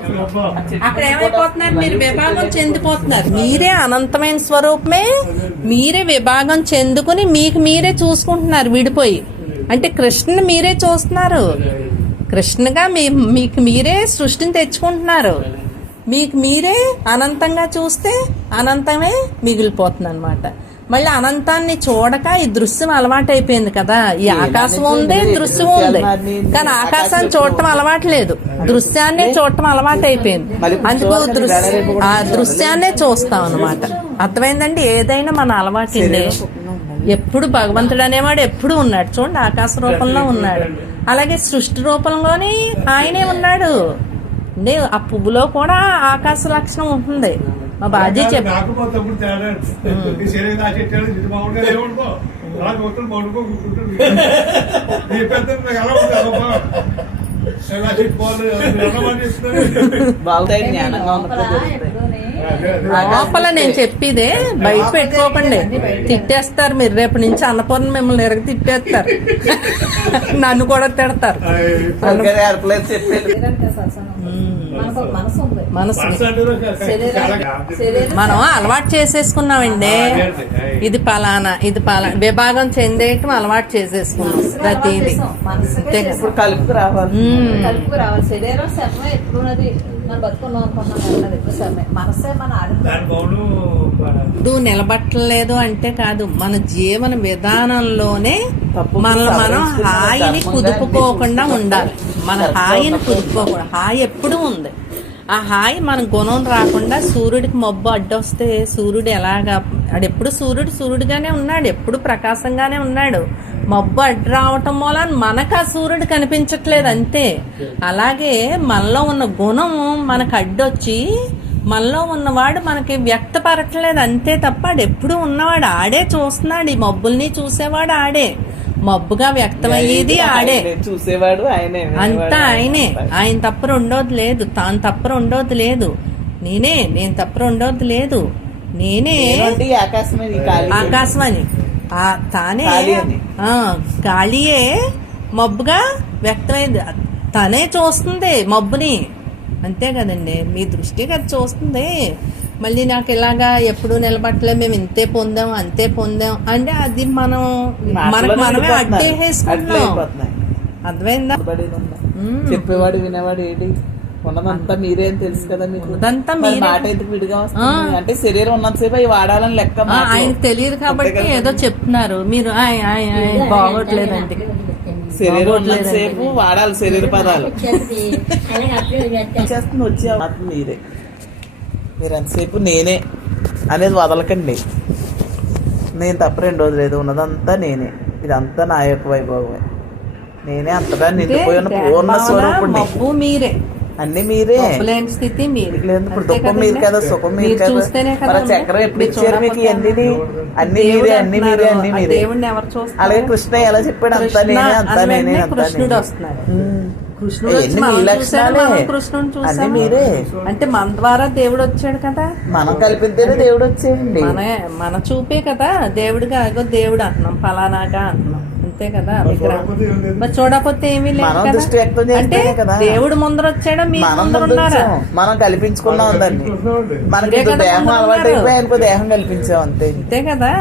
అక్కడ ఏమైపోతున్నారు, మీరు విభాగం చెందిపోతున్నారు. మీరే అనంతమైన స్వరూపమే, మీరే విభాగం చెందుకుని మీకు మీరే చూసుకుంటున్నారు విడిపోయి. అంటే కృష్ణని మీరే చూస్తున్నారు, కృష్ణగా మీకు మీరే సృష్టిని తెచ్చుకుంటున్నారు. మీకు మీరే అనంతంగా చూస్తే అనంతమే మిగిలిపోతుంది అనమాట. మళ్ళీ అనంతాన్ని చూడక ఈ దృశ్యం అలవాటు అయిపోయింది కదా. ఈ ఆకాశం ఉంది, దృశ్యం ఉంది, కానీ ఆకాశాన్ని చూడటం అలవాట్లేదు, దృశ్యాన్నే చూడటం అలవాటు అయిపోయింది. అందుకు ఆ దృశ్యాన్నే చూస్తాం అనమాట. అర్థమైందండి? ఏదైనా మన అలవాటుండే. ఎప్పుడు భగవంతుడు అనేవాడు ఎప్పుడు ఉన్నాడు. చూడండి, ఆకాశ రూపంలో ఉన్నాడు, అలాగే సృష్టి రూపంలోని ఆయనే ఉన్నాడు. ఆ పువ్వులో కూడా ఆకాశ లక్షణం ఉంటుంది. మా బాజీ చెప్పి లోపల నేను చెప్పిదే బయట పెట్టుకోకండి, తిట్టేస్తారు మీరు. రేపు నుంచి అన్నపూర్ణ మిమ్మల్ని ఎరగ తిట్టేస్తారు, నన్ను కూడా తిడతారు. మనం అలవాటు చేసేసుకున్నామండి. ఇది పలానా, ఇది పలానా విభాగం చెందేయటం అలవాటు చేసేసుకున్నాం ప్రతిదీ. కలుపు రావాలి. శరీరం శర్మ ఎప్పుడున్నది మనం బతుకున్నాం అనుకున్నాం. మనసే మన ఇప్పుడు నిలబట్టలేదు అంటే కాదు, మన జీవన విధానంలోనే మనల్ని మనం హాయిని కుదుపుకోకుండా ఉండాలి. మన హాయిని కుదుపుకోకుండా, హాయి ఎప్పుడూ ఉంది. ఆ హాయి మన గుణం రాకుండా, సూర్యుడికి మబ్బు అడ్డొస్తే సూర్యుడు ఎలాగా, ఆడెప్పుడు సూర్యుడిగానే ఉన్నాడు, ఎప్పుడు ప్రకాశంగానే ఉన్నాడు. మబ్బు అడ్డు రావటం మూలన మనకు ఆ సూర్యుడు కనిపించట్లేదు అంతే. అలాగే మనలో ఉన్న గుణం మనకు అడ్డొచ్చి మనలో ఉన్నవాడు మనకి వ్యక్తపరచలేదు అంతే తప్ప, ఆడెప్పుడు ఉన్నవాడు ఆడే చూస్తున్నాడు. ఈ మబ్బుల్ని చూసేవాడు ఆడే, మబ్బుగా వ్యక్తమయ్యేది ఆడే, చూసేవాడు ఆయనే, అంతా ఆయనే. ఆయన తప్ప రెండోది లేదు, తాను తప్ప రెండోది లేదు. నేను తప్ప రెండోది లేదు. నేనే ఆకాశం అని, తానే గాలియే మబ్బుగా వ్యక్తమైంది. తనే చూస్తుంది మబ్బుని, అంతే కదండి. మీ దృష్టికి అది చూస్తుంది. మళ్ళీ నాకు ఇలాగా ఎప్పుడు నిలబట్టలే, మేము ఇంతే పొందాం అంతే పొందాం అంటే అది మనకు మనమే అడ్డేసుకుంటున్నాం. అర్థమైందా? చెప్పేవాడు వినేవాడు ఏంటి, ఉన్నదంతా మీరే అని తెలుసు కదా మీకు. మాట ఎందుకు విడిగా వస్తుంది అంటే శరీరం ఉన్నంతసేపు అవి వాడాలని లెక్క. ఆయనకు తెలియదు కాబట్టి ఏదో చెప్తున్నారు మీరు. బాగోట్లేదండి, శరీరం ఉన్నంతసేపు వాడాలి శరీర పదాలు. చేస్తుంది వచ్చే మీరే. మీరు ఎంతసేపు నేనే అనేది వదలకండి. నేను తప్ప రెండోది లేదు, ఉన్నదంతా నేనే. ఇదంతా నా యొక్క వైభవమే. నేనే అంతగా నిండిపోయిన పూర్ణ స్వరూపుణ్ణి. మీరే అన్ని మీరే. స్థితి ఇప్పుడు దుఃఖం మీరు కదా, సుఖం మీరు కదా. మన చక్రం ఎప్పుడు ఇచ్చారు మీకు? అన్ని మీరే, అన్ని మీరే, అన్ని మీరే. అలాగే కృష్ణ ఎలా చెప్పాడు, అంతా నేనే, అంతా నేనే, కృష్ణుడు వస్తున్నాడు. కృష్ణుడు అన్ని మీరే. అంటే మన ద్వారా దేవుడు వచ్చాడు కదా, మనం కలిపితేనే దేవుడు వచ్చాడండి. మన చూపే కదా దేవుడిగా. దేవుడు అంటున్నాం, ఫలానాగా అంటున్నాం, అంతే కదా. మరి చూడకపోతే ఏమీ లేదు. అంటే దేవుడు ముందర వచ్చాడా, మీ ముందర ఉన్నారా? మనం కల్పించుకున్నాం దాన్ని. మనకి దేహం అలవాటు అయిపోయి ఆయనకు దేహం కల్పించాం అంతే. అంతే కదా.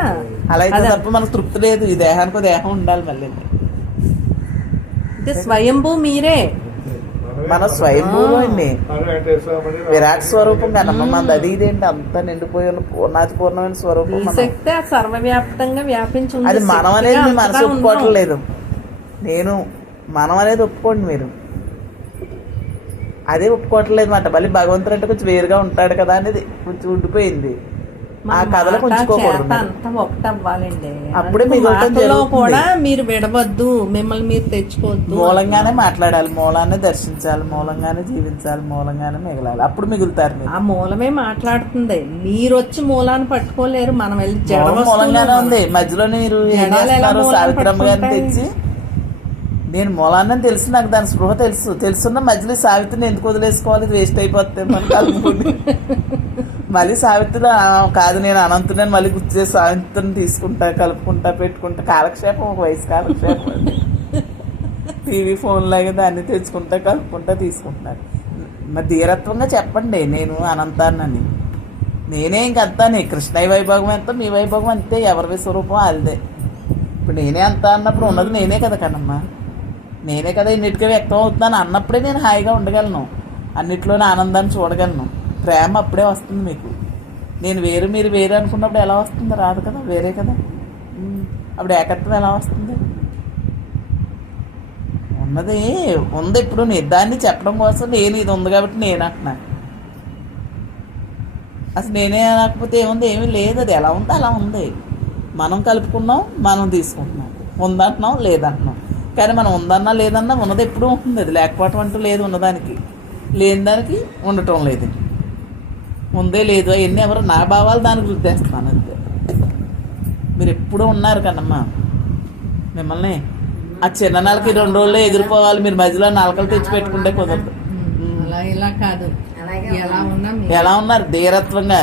అలా అయితే తప్ప మనకు తృప్తి లేదు. ఈ దేహానికి దేహం ఉండాలి. మళ్ళీ స్వయంభూ మీరే, మన స్వయంభూలో అండి. విరాట్ స్వరూపం కనమ్మ మనది. అది ఇదేంటి అంతా నిండిపోయి పూర్ణాతి పూర్ణమైన స్వరూపం. సర్వవ్యాప్తంగా వ్యాపించి. అది మనం అనేది మీ మనసు ఒప్పుకోవట్లేదు. నేను మనం అనేది ఒప్పుకోండి మీరు, అదే ఒప్పుకోవట్లేదు మాట. మళ్ళీ భగవంతుడు అంటే కొంచెం వేరుగా ఉంటాడు కదా అనేది కొంచెం ఉండిపోయింది. ఆ కథలో ఉంచుకోకూడదు. అప్పుడే కూడా మీరు విడవద్దు, మిమ్మల్ని మీరు తెచ్చుకోవద్దు. మూలంగానే మాట్లాడాలి, మూలాన్ని దర్శించాలి, మూలంగానే జీవించాలి, మూలంగానే మిగలాలి. అప్పుడు మిగులుతారు మీరు. ఆ మూలమే మాట్లాడుతుంది. మీరు వచ్చి మూలాన్ని పట్టుకోలేరు. మనం వెళ్ళి మూలంగానే ఉంది. మధ్యలో మీరు సావిత్రమ్మ గారిని తెచ్చి, నేను మూలాన్ని తెలుసు, నాకు దాని స్పృహ తెలుసున్న మధ్యలో సావిత్రిని ఎందుకు వదిలేసుకోవాలి, వేస్ట్ అయిపోతే మనకు అనుకోండి. మళ్ళీ సావిత్రి కాదు నేను అనంతుని మళ్ళీ గుర్తు చేసి సావిత్రిని తీసుకుంటా, కలుపుకుంటా, పెట్టుకుంటా. కాలక్షేపం, ఒక వయసు కాలక్షేపం. టీవీ ఫోన్ లాగా దాన్ని తెచ్చుకుంటా, కలుపుకుంటా తీసుకుంటున్నారు. మరి ధీరత్వంగా చెప్పండి నేను అనంతాన్నని. నేనే ఇంకంతానే. కృష్ణయ్య వైభోగం ఎంత, మీ వైభోగం అంతే. ఎవరి విశ్వరూపం అదే. ఇప్పుడు నేనే అంత అన్నప్పుడు ఉన్నది నేనే కదా కనమ్మా. నేనే కదా ఇన్నిటికీ వ్యక్తం అవుతున్నాను అన్నప్పుడే నేను హాయిగా ఉండగలను, అన్నిట్లోనే ఆనందాన్ని చూడగలను. ప్రేమ అప్పుడే వస్తుంది మీకు. నేను వేరు మీరు వేరు అనుకున్నప్పుడు ఎలా వస్తుంది? రాదు కదా, వేరే కదా. అప్పుడు ఏకత్వం ఎలా వస్తుంది? ఉన్నది ఉంది. ఇప్పుడు నేను దాన్ని చెప్పడం కోసం నేను ఇది ఉంది కాబట్టి నేను అంటున్నా. అసలు నేనే అనకపోతే ఏముంది? ఏమీ లేదు. అది ఎలా ఉంది అలా ఉంది. మనం కలుపుకున్నాం, మనం తీసుకుంటున్నాం. ఉందంటున్నాం, లేదంటున్నాం. కానీ మనం ఉందన్నా లేదన్నా ఉన్నది ఎప్పుడూ ఉంటుంది. అది లేకపోవటం అంటూ లేదు ఉన్నదానికి. లేని దానికి ఉండటం లేదు. ఉందే లేదు అవన్నీ ఎవరు నా భావాలు దానికి గుర్తేస్తున్నాను అంతే. మీరు ఎప్పుడూ ఉన్నారు కన్నమ్మా. మిమ్మల్ని ఆ చిన్ననాళ్ళకి 2 రోజుల్లో ఎగిరిపోవాలి, మీరు మధ్యలో నలకలు తెచ్చి పెట్టుకుంటే కుదరదు. అలా ఇలా కాదు, ఎలా ఉన్నా ఎలా ఉన్నారు? ధీరత్వంగా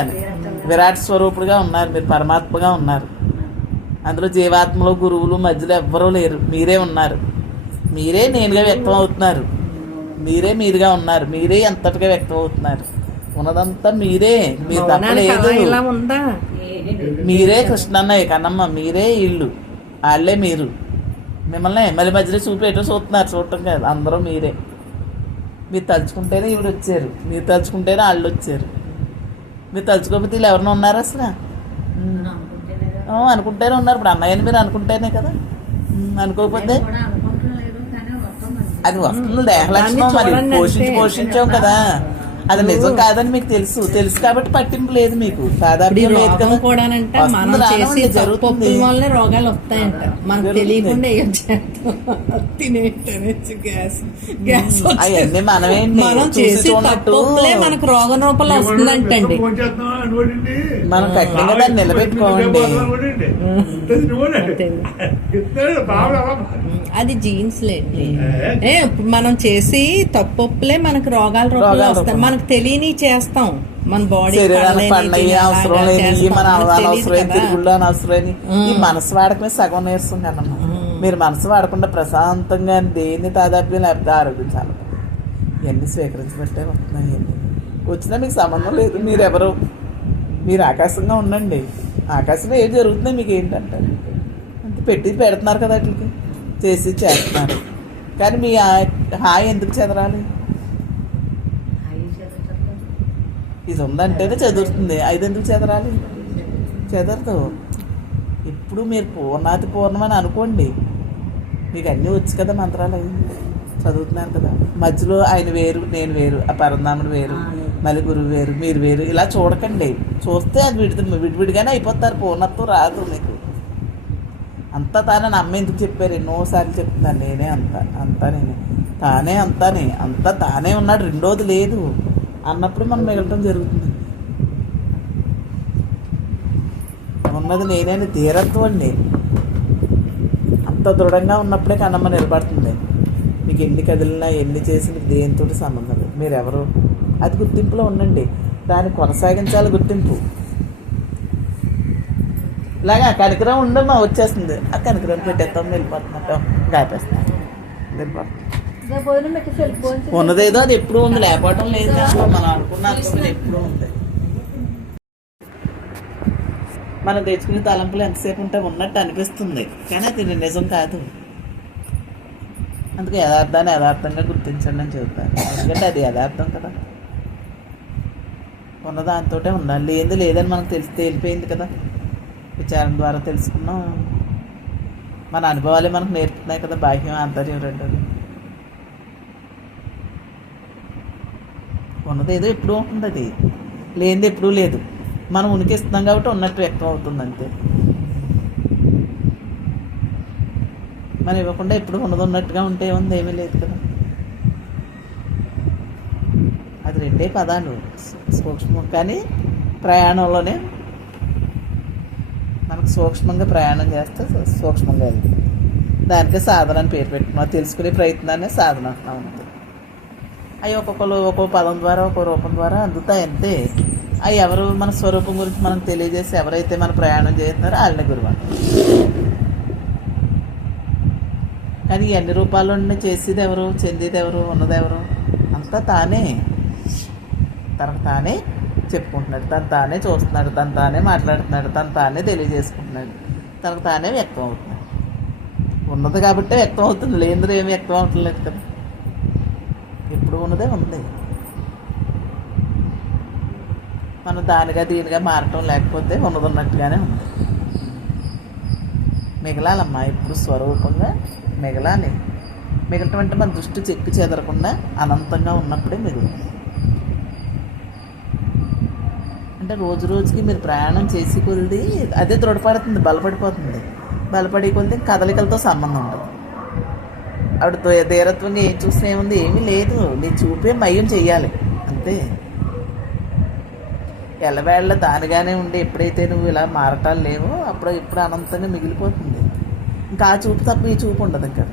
విరాట్ స్వరూపుడుగా ఉన్నారు. మీరు పరమాత్మగా ఉన్నారు. అందులో జీవాత్మలో గురువులు మధ్యలో ఎవ్వరూ లేరు. మీరే ఉన్నారు. మీరే నేనుగా వ్యక్తం అవుతున్నారు. మీరే మీరుగా ఉన్నారు. మీరే ఎంతటిగా వ్యక్తం అవుతున్నారు. ఉన్నదంతా మీరే. మీరు తప్పలేదు. ఇలా ఉందా? మీరే కృష్ణన్నయ్య కన్నమ్మ. మీరే ఇల్లు, వాళ్ళే మీరు. మిమ్మల్ని మళ్ళీ మధ్యలో చూపేటో చూస్తున్నారు. చూడటం కాదు, అందరూ మీరే. మీరు తలుచుకుంటేనే ఈవిడ వచ్చారు, మీరు తలుచుకుంటేనే వాళ్ళు వచ్చారు. మీరు తలుచుకోకపోతే వీళ్ళు ఎవరైనా ఉన్నారు అసలు? అనుకుంటేనే ఉన్నారు. ఇప్పుడు అన్నయ్యని మీరు అనుకుంటేనే కదా. అనుకోకపోతే అది వస్తుంది. దేహలక్షణం మరి పోషించాం కదా. అది నిజం కాదని మీకు తెలుసు కాబట్టి పట్టింపు లేదు మీకు. సాధారణ లేదు కదా. జరుగుతుంది వల్ల రోగాలు వస్తాయంట. మనకు తెలియకుండా అవన్నీ మనమేంటి మనం చేసి మనకు రోగ రూపంలో వస్తుందంటండి. మనం కఠినంగా దాన్ని నిలబెట్టుకోండి. అది జీన్స్ లేండి. మనం చేసి తప్పొప్పులే మనకు రోగాల రూపంలో వస్తాయి. మనకు తెలియని చేస్తాం. మన బాడీ అవసరం లేని మన అవసరం తిరుగుళ్ళు అని అవసరం. ఈ మనసు వాడకమే సగం నేర్చుకుని కన్నమ్మా. మీరు మనసు వాడకుండా ప్రశాంతంగా దేన్ని తాదాప్యం లేకపోతే ఆరోగ్యం చాలా. ఇవన్నీ స్వీకరించబట్టే వస్తున్నాయి. వచ్చినా మీకు సంబంధం లేదు. మీరెవరు? మీరు ఆకాశంగా ఉండండి. ఆకాశంలో ఏం జరుగుతున్నాయి మీకు ఏంటంటే అంత పెడుతున్నారు కదా. వాటికి చేస్తున్నారు. కానీ మీ హాయి ఎందుకు చెదరాలి? ఇది ఉందంటేనే చదువుతుంది. 5 ఎందుకు చెదరాలి? చెదరదు. ఇప్పుడు మీరు పూర్ణాతి పూర్ణమని అనుకోండి. మీకు అన్నీ వచ్చు కదా, మంత్రాలు అవి చదువుతున్నారు కదా. మధ్యలో ఆయన వేరు, నేను వేరు, ఆ పరంధాముడు వేరు, మళ్ళీ గురువు వేరు, మీరు వేరు. ఇలా చూడకండి. చూస్తే అది విడివిడిగానే అయిపోతారు. పూర్ణత్వం రాదు మీకు. అంతా తానని అమ్మ ఎందుకు చెప్పారు? ఎన్నోసార్లు చెప్తున్నాను. నేనే అంతా నేనే, తానే అంతానే, అంతా తానే ఉన్నాడు, రెండోది లేదు అన్నప్పుడు మనం మిగలటం జరుగుతుంది. ఉన్నది నేనే ధీరత్వం అండి. అంత దృఢంగా ఉన్నప్పుడే కన్నమ్మ నిలబడుతుంది. మీకు ఎన్ని కదిలినా ఎన్ని చేసినా దేనితో సంబంధం లేదు. మీరెవరు? అది గుర్తింపులో ఉండండి. దాన్ని కొనసాగించాలి. గుర్తింపు ఇలాగా కనికరం ఉండమ్మా వచ్చేస్తుంది. ఆ కనికరం పెట్టేస్తాం, వెళ్ళిపోతున్నట్టు గాపేస్తాం, వెళ్ళిపోతాం. ఉన్నదేదో అది ఎప్పుడు ఉంది, లేకపోవటం లేదు. మనం అనుకున్నాం ఎప్పుడు ఉంది. మనం తెచ్చుకునే తలంపులు ఎంతసేపు ఉంటే ఉన్నట్టు అనిపిస్తుంది, కానీ అది నిజం కాదు. అందుకే యథార్థాన్ని యథార్థంగా గుర్తించండి అని చెబుతారు. ఎందుకంటే అది యథార్థం కదా. ఉన్న దాంతో ఉండాలి. లేదని మనకు తేలిపోయింది కదా. విచారణ ద్వారా తెలుసుకున్నాం. మన అనుభవాలే మనకు నేర్పుతున్నాయి కదా. బాహ్యం ఆంతర్యం రెండోది. ఉన్నది ఏదో ఎప్పుడూ ఉంటుంది, అది లేనిది ఎప్పుడూ లేదు. మనం ఉనికిస్తున్నాం కాబట్టి ఉన్నట్టు వ్యక్తం అవుతుంది అంతే. మనం ఇవ్వకుండా ఎప్పుడు ఉన్నది ఉన్నట్టుగా ఉంటే ఉంది, ఏమీ లేదు కదా. అది 2 పదాలు సూక్ష్మం. కానీ ప్రయాణంలోనే మనకు సూక్ష్మంగా ప్రయాణం చేస్తే సూక్ష్మంగా వెళ్తుంది. దానికే సాధన అని పేరు పెట్టుకున్నాం. తెలుసుకునే ప్రయత్నాన్ని సాధన అంటున్నాం అంతే. అవి ఒక్కొక్కరు ఒక్కో పదం ద్వారా ఒక్కో రూపం ద్వారా అందుతాయి అంతే. అవి ఎవరు మన స్వరూపం గురించి మనకు తెలియజేసి ఎవరైతే మన ప్రయాణం చేస్తున్నారో వాళ్ళని గురువు అంటారు. కానీ ఈ అన్ని రూపాల్లో చేసేది ఎవరు, చెందేది ఎవరు, ఉన్నది ఎవరు? అంతా తానే. తనకు తానే చెప్పుకుంటున్నాడు, తను తానే చూస్తున్నాడు, తను తానే మాట్లాడుతున్నాడు, తను తానే తెలియజేసుకుంటున్నాడు, తనకు తానే వ్యక్తం అవుతున్నాడు. ఉన్నది కాబట్టే వ్యక్తం అవుతుంది, లేనిదో ఏమి వ్యక్తం అవట్లేదు కదా. ఎప్పుడు ఉన్నదే ఉంది. మనం దానిగా దీనిగా మారటం లేకపోతే ఉన్నది ఉన్నట్టుగానే ఉంది. మిగలాలమ్మా, ఎప్పుడు స్వరూపంగా మిగలాలి. మిగలటం అంటే మన దృష్టి చెక్కు చెదరకుండా అనంతంగా ఉన్నప్పుడే మిగులుతుంది. అంటే రోజు రోజుకి మీరు ప్రయాణం చేసి కొలిది అదే దృఢపడుతుంది, బలపడిపోతుంది. బలపడి కొలిది కదలికలతో సంబంధం ఉండదు. ఆవిడ ధీరత్వంగా ఏం చూసినా ఏముంది, ఏమీ లేదు. నీ చూపే మయం చెయ్యాలి అంతే. ఎల్లవేళ్ళ దానిగానే ఉండి ఎప్పుడైతే నువ్వు ఇలా మారటాలు లేవో అప్పుడు ఇప్పుడు అనంతంగా మిగిలిపోతుంది. ఇంకా ఆ చూపు తప్ప ఈ చూపు ఉండదు. ఇంకా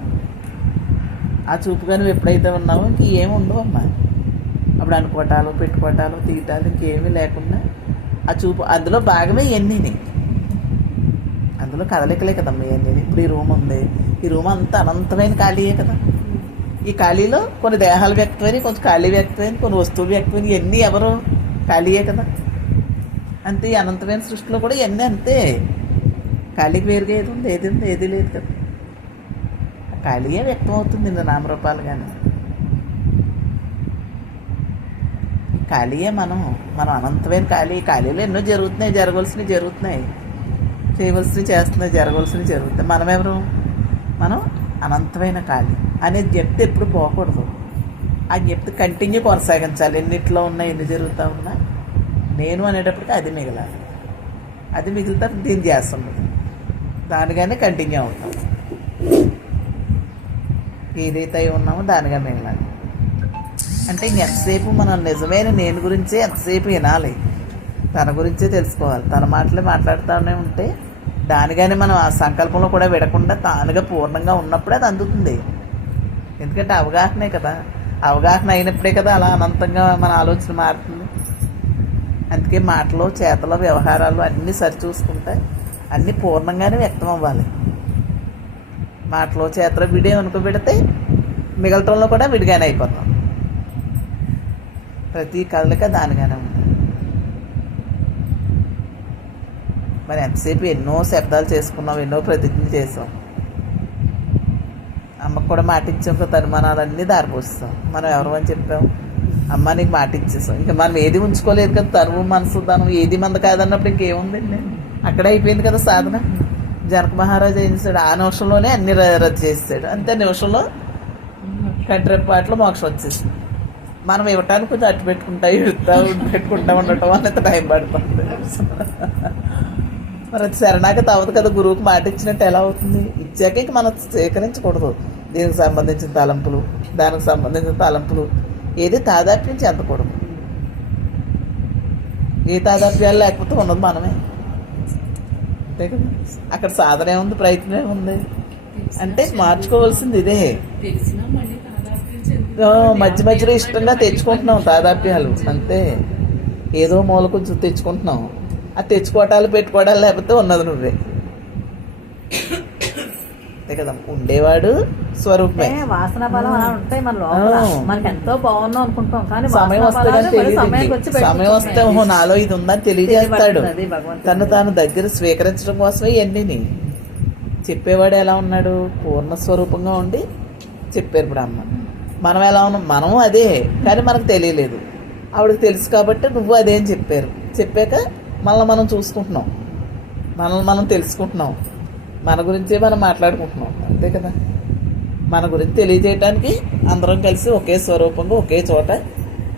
ఆ చూపుగా నువ్వు ఎప్పుడైతే ఉన్నావో ఇంక ఏమి ఉండవు అమ్మా. అప్పుడు అనుకోవటాలు, పెట్టుకోవటాలు, తీయటాలు ఇంకేమీ లేకుండా ఆ చూపు అందులో భాగమే ఎన్ని. అందులో కదలికలే కదమ్మా ఎన్ని. ఇప్పుడు ఈ రూమ్ ఉంది, ఈ రూమ్ అంతా అనంతమైన ఖాళీయే కదా. ఈ ఖాళీలో కొన్ని దేహాలు వ్యక్తమైన, కొంచెం ఖాళీ వ్యక్తమైన, కొన్ని వస్తువులు వ్యక్తమైన, ఇవన్నీ ఎవరు ఖాళీయే కదా. అంతే ఈ అనంతమైన సృష్టిలో కూడా ఇవన్నీ అంతే. ఖాళీకి వేరుగా ఏది ఉంది, ఏది ఉంది, ఏది లేదు కదా. ఖాళీయే వ్యక్తం అవుతుంది నామరూపాలు. కానీ ఖాళీయే మనం అనంతమైన ఖాళీలో ఎన్నో జరుగుతున్నాయి, జరగవలసినవి జరుగుతున్నాయి, చేయవలసినవి చేస్తున్నాయి, జరగవలసినవి జరుగుతాయి. మనం ఎవరు? మనం అనంతమైన ఖాళీ అనేది చెప్తే ఎప్పుడు పోకూడదు. ఆ చెప్తే కంటిన్యూ కొనసాగించాలి. ఎన్నిట్లో ఉన్నా, ఎన్ని జరుగుతూ ఉన్నా నేను అనేటప్పటికీ అది మిగలాలి. అది మిగిలితే దీన్ని చేస్తుండదు, దానిగానే కంటిన్యూ అవుతాం. ఏదైతే అయి ఉన్నామో దానిగా మిగలాలి. అంటే ఎంతసేపు మనం నిజమైన నేను గురించే ఎంతసేపు వినాలి, తన గురించే తెలుసుకోవాలి. తన మాటలే మాట్లాడుతూనే ఉంటే దానిగానే మనం ఆ సంకల్పంలో కూడా విడకుండా తానుగా పూర్ణంగా ఉన్నప్పుడే అది అందుతుంది. ఎందుకంటే అవగాహనే కదా. అవగాహన అయినప్పుడే కదా అలా అనంతంగా మన ఆలోచన మారుతుంది. అందుకే మాటలు, చేతలు, వ్యవహారాలు అన్నీ సరిచూసుకుంటే అన్నీ పూర్ణంగానే వ్యక్తం అవ్వాలి. మాటలు, చేతలు విడే అనుకోబెడితే మిగలటంలో కూడా విడిగానే అయిపోతాం. ప్రతి కదలిక దానిగానే ఉంది. మరి ఎంతసేపు ఎన్నో శబ్దాలు చేసుకున్నాం, ఎన్నో ప్రతిజ్ఞలు చేసాం. అమ్మకు కూడా మాట ఇచ్చాం, తనుమానాలన్నీ దారిపోస్తాం. మనం ఎవరు అని చెప్పాం? అమ్మ నీకు మాట ఇచ్చేసాం. ఇంకా మనం ఏది ఉంచుకోలేదు కదా. తనువు, మనసు, ధనం ఏది మంద కాదన్నప్పుడు ఇంకేముందండి? అక్కడే అయిపోయింది కదా సాధన. జనక మహారాజు ఏం చేశాడు? ఆ నిమిషంలోనే అన్ని రద్దు చేస్తాడు. అంతే నిమిషంలో కంట్రెప్పాట్లో మోక్షం వచ్చేసింది. మనం ఇవ్వటానికి కొంచెం అట్టు పెట్టుకుంటా ఉండటం అంత టైం పడుతుంది. మరి అది శరణాగతి అవ్వదు కదా. గురువుకి మాట ఇచ్చినట్టు ఎలా అవుతుంది? ఇచ్చాక ఇంక మనం స్వీకరించకూడదు. దీనికి సంబంధించిన తలంపులు, దానికి సంబంధించిన తలంపులు ఏది తాదాప్యం చెందకూడదు. ఏ తాదాప్యాలు లేకపోతే ఉన్నది మనమే. అంతే కదా. అక్కడ సాధన ఉంది, ప్రయత్నం ఉంది. అంటే మార్చుకోవాల్సింది ఇదే. మధ్య మధ్యలో ఇష్టంగా తెచ్చుకుంటున్నాం తాదాప్యాలు అంతే. ఏదో మూల కొంచెం తెచ్చుకుంటున్నాం. ఆ తెచ్చుకోవటాలు, పెట్టుకోవడాలు లేకపోతే ఉన్నది నువ్వే. అంతే కదా. ఉండేవాడు స్వరూపమే. వాసన బలం అలా ఉంటాయి మన లోపల. మనకి ఎంతో బాగున్నాం అనుకుంటాం, కానీ సమయం వస్తే సమయం వస్తే నాలో ఇది ఉందని తెలియజేస్తాడు. తను తాను దగ్గర స్వీకరించడం కోసమే ఇవన్నీ చెప్పేవాడు. ఎలా ఉన్నాడు? పూర్ణ స్వరూపంగా ఉండి చెప్పారు బ్రహ్మ. మనం ఎలా ఉన్నాం? మనము అదే, కానీ మనకు తెలియలేదు. ఆవిడకి తెలుసు కాబట్టి నువ్వు అదే అని చెప్పారు. చెప్పాక మనల్ని మనం చూసుకుంటున్నాం, మనల్ని మనం తెలుసుకుంటున్నాం, మన గురించే మనం మాట్లాడుకుంటున్నాం. అంతే కదా. మన గురించి తెలియజేయడానికి అందరం కలిసి ఒకే స్వరూపంగా ఒకే చోట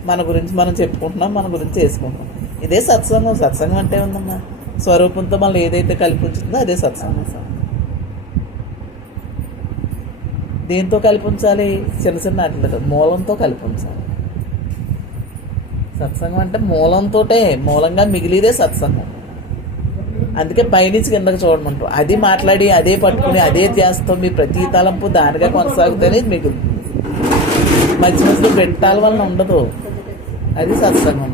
మన గురించి మనం చెప్పుకుంటున్నాం, మన గురించి చేసుకుంటున్నాం. ఇదే సత్సంగం. సత్సంగం అంటే ఉందమ్మా, స్వరూపంతో మనం ఏదైతే కల్పించుతుందో అదే సత్సంగం. దేంతో కల్పించాలి? చిన్న చిన్న వాటితో, మూలంతో కల్పించాలి. సత్సంగం అంటే మూలంగా మిగిలిదే సత్సంగం. అందుకే పైనుంచి కిందకి చూడమంటారు. అది మాట్లాడి, అదే పట్టుకుని, అదే చేస్తాం. మీ ప్రతి తలంపు దానిగా కొనసాగుతూనే మిగులుతుంది. మధ్య మధ్యలో పెట్టాల వలన ఉండదు. అది సత్సంగం.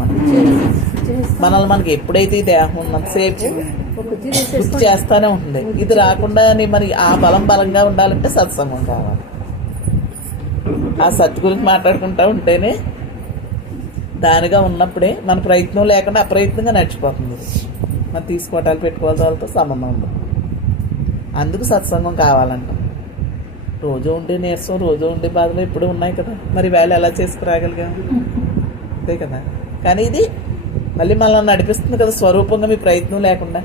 మనల్ని మనకి ఎప్పుడైతే ఈ దేహం ఉన్నంతసేపు గుర్తు చేస్తానే ఉంటుంది. ఇది రాకుండా మరి ఆ బలంగా ఉండాలంటే సత్సంగం కావాలి. ఆ సత్తు గురించి మాట్లాడుకుంటూ ఉంటేనే దానిగా ఉన్నప్పుడే మన ప్రయత్నం లేకుండా అప్రయత్నంగా నడిచిపోతుంది. మన తీసుకోవటాలు పెట్టుకోవాల్సిన వాళ్ళతో సంబంధం ఉండదు. అందుకు సత్సంగం కావాలంట. రోజు ఉండే నీరసం, రోజు ఉండే బాధలు ఎప్పుడు ఉన్నాయి కదా, మరి వేళ ఎలా చేసుకురాగలిగా? అంతే కదా. కానీ ఇది మళ్ళీ మనల్ని నడిపిస్తుంది కదా స్వరూపంగా, మీ ప్రయత్నం లేకుండా.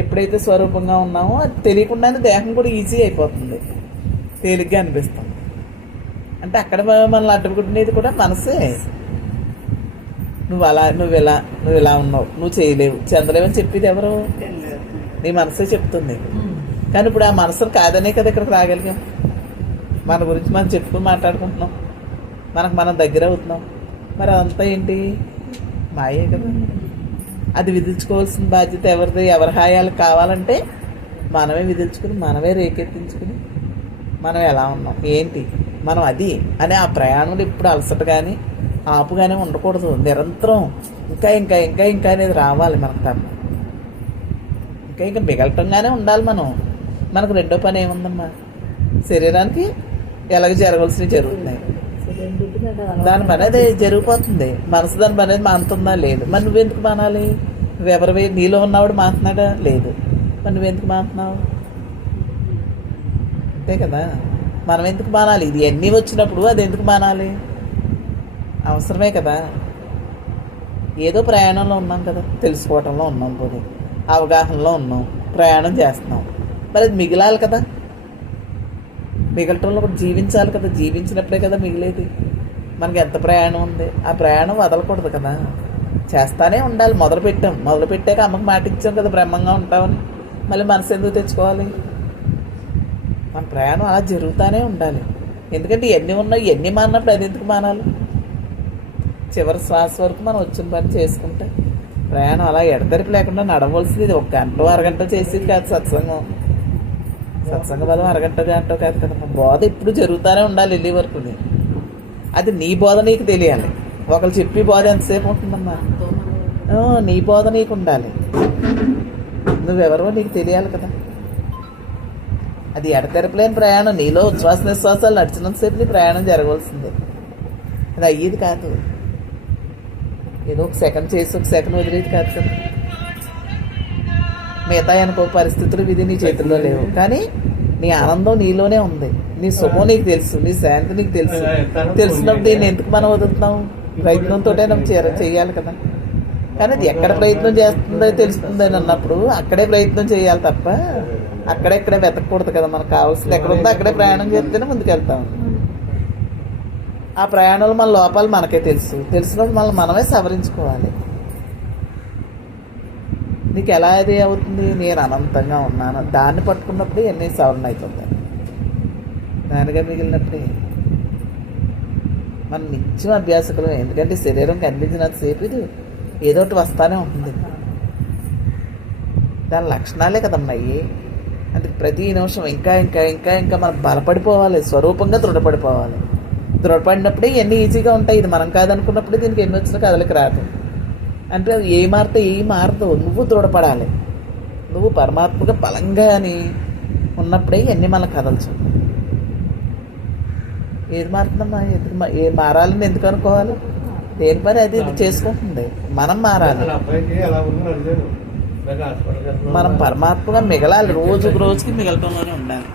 ఎప్పుడైతే స్వరూపంగా ఉన్నామో అది తెలియకుండానే దేహం కూడా ఈజీ అయిపోతుంది, తేలిగ్గా అనిపిస్తుంది. అంటే అక్కడ మనల్ని అడ్డుకుంటునేది కూడా మనసే. నువ్వు ఇలా ఉన్నావు, నువ్వు చేయలేవు, చెందలేవని చెప్పేది ఎవరు? నీ మనసే చెప్తుంది. కానీ ఇప్పుడు ఆ మనసును కాదనే కదా ఇక్కడికి రాగలిగాం. మన గురించి మనం చెప్పుకుని మాట్లాడుకుంటున్నాం, మనకు మనం దగ్గర అవుతున్నాం. మరి అదంతా ఏంటి? మాయే కదా. అది విధించుకోవాల్సిన బాధ్యత ఎవరిది? ఎవరి హాయాలు కావాలంటే మనమే విధించుకుని, మనమే రేకెత్తించుకుని మనం ఎలా ఉన్నాం ఏంటి మనం అది అనే ఆ ప్రయాణంలో ఇప్పుడు అలసట కానీ ఆపు కానీ ఉండకూడదు. నిరంతరం ఇంకా ఇంకా ఇంకా ఇంకా అనేది రావాలి మనకు. తప్ప ఇంకా ఇంకా మిగలటంగానే ఉండాలి మనం. మనకు రెండో పని ఏముందమ్మా? శరీరానికి ఎలాగ జరగాల్సినవి జరుగుతున్నాయి, దాని పని అదే జరిగిపోతుంది. మనసు దాని పని అనేది మానుతుందా? లేదు. మరి నువ్వెందుకు మానాలి? నువ్వెవరివే? నీలో ఉన్నవాడు మానుతున్నాడా? లేదు. మరి నువ్వెందుకు మానుతున్నావు? అంతే కదా. మనం ఎందుకు మానాలి? ఇది ఎన్ని వచ్చినప్పుడు అది ఎందుకు మానాలి? అవసరమే కదా. ఏదో ప్రయాణంలో ఉన్నాం కదా, తెలుసుకోవటంలో ఉన్నాం, పోనీ అవగాహనలో ఉన్నాం, ప్రయాణం చేస్తున్నాం. మరి అది మిగిలాలి కదా. మిగలటంలో కూడా జీవించాలి కదా. జీవించినప్పుడే కదా మిగిలేది. మనకి ఎంత ప్రయాణం ఉంది, ఆ ప్రయాణం వదలకూడదు కదా, చేస్తానే ఉండాలి. మొదలు పెట్టాక అమ్మకి మాట ఇచ్చాం కదా బ్రహ్మంగా ఉంటామని. మళ్ళీ మనసు ఎందుకు తెచ్చుకోవాలి? మన ప్రయాణం అలా జరుగుతూనే ఉండాలి. ఎందుకంటే ఎన్ని ఉన్నాయి, ఎన్ని మానప్పుడు అది ఎందుకు మానాలి? చివరి శ్వాస వరకు మనం వచ్చిన పని చేసుకుంటే ప్రయాణం అలా ఎడతెరిపి లేకుండా నడవలసింది. ఇది 1 గంట 1 అరగంట చేసేది కాదు సత్సంగం. సత్సంగ బలం 1 అరగంట గంట కాదు కదా. బోధ ఇప్పుడు జరుగుతూనే ఉండాలి వెళ్ళే వరకు. అది నీ బోధ నీకు తెలియాలి. ఒకరు చెప్పి బోధ ఎంతసేపు ఉంటుందమ్మా? నీ బోధ నీకు ఉండాలి. నువ్వెవరో నీకు తెలియాలి కదా. అది ఎడతెరపలేని ప్రయాణం. నీలో ఉచ్ఛ్వాస నిశ్వాసాలు నడిచినంతసేపు నీ ప్రయాణం జరగవలసిందే. అది అయ్యేది కాదు. ఏదో 1 సెకండ్ చేసి 1 సెకండ్ వదిలేది కాదు కదా. మిగతా అనుకో పరిస్థితులు విధి నీ చేతుల్లో లేవు, కానీ నీ ఆనందం నీలోనే ఉంది. నీ సుఖం నీకు తెలుసు, నీ శాంతి నీకు తెలుసు. తెలిసినప్పుడు దీన్ని ఎందుకు మనం వదులుతున్నాం? ప్రయత్నంతో చెయ్యాలి కదా. కానీ అది ఎక్కడ ప్రయత్నం చేస్తుందో తెలుస్తుందని అన్నప్పుడు అక్కడే ప్రయత్నం చేయాలి తప్ప అక్కడెక్కడే వెతకూడదు కదా. మనకు కావాల్సింది ఎక్కడుందో అక్కడే ప్రయాణం చేస్తేనే ముందుకెళ్తాం. ఆ ప్రయాణంలో మన లోపాలు మనకే తెలుసు. తెలిసినప్పుడు మనమే సవరించుకోవాలి. నీకు ఎలా అది అవుతుంది? నేను అనంతంగా ఉన్నాను, దాన్ని పట్టుకున్నప్పుడు ఎన్ని సవరణ అవుతుంది. దానిగా మిగిలినప్పుడే మనం నిత్యం అభ్యాసకులు. ఎందుకంటే శరీరం కనిపించినంతసేపు ఇది ఏదో ఒకటి వస్తానే ఉంటుంది. దాని లక్షణాలే కదమ్మా అయ్యి. అంటే ప్రతి నిమిషం ఇంకా ఇంకా ఇంకా ఇంకా మనం బలపడిపోవాలి, స్వరూపంగా దృఢపడిపోవాలి. దృఢపడినప్పుడే ఇవన్నీ ఈజీగా ఉంటాయి. ఇది మనం కాదనుకున్నప్పుడే దీనికి ఎన్ని వచ్చినా కదలికి రాదు. అంటే ఏ మారదు. నువ్వు దృఢపడాలి. నువ్వు పరమాత్మగా బలంగా అని ఉన్నప్పుడే ఇవన్నీ మనకు కదలచు. ఏది మారుతుందమ్మా? ఏ మారాలని ఎందుకు అనుకోవాలి? దేని పని అది చేసుకుంటుంది. మనం మారాలి. మనం పరమాత్మగా మిగలాలి. రోజుకి మిగలటంలోనే ఉండాలి.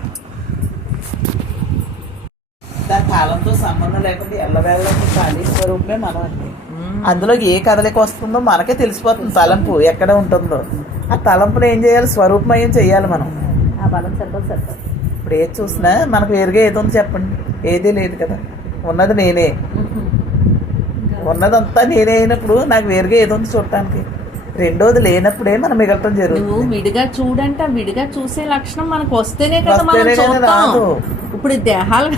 దాని కాలంతో సంబంధం లేకుండా ఎల్లవేళ ఖాళీ స్వరూపమే మనం అండి. అందులో ఏ కదలిక వస్తుందో మనకే తెలిసిపోతుంది. తలంపు ఎక్కడ ఉంటుందో ఆ తలంపును ఏం చేయాలి? స్వరూపమయం చేయాలి మనం. ఆ బలం సరిపోతుంది. ఇప్పుడు ఏది చూసినా మనకు వేరుగా ఏదో ఉంది చెప్పండి? ఏదీ లేదు కదా. ఉన్నది నేనే. ఉన్నదంతా నేనే అయినప్పుడు నాకు వేరుగా ఏదో ఉంది చూడటానికి. రెండోది లేనప్పుడే మనం మిగలటం జరుగుతుంది. విడిగా చూడంటే విడిగా చూసే లక్షణం మనకు వస్తేనే కదా మనం చూస్తాం. ఇప్పుడు ఈ దేహాలు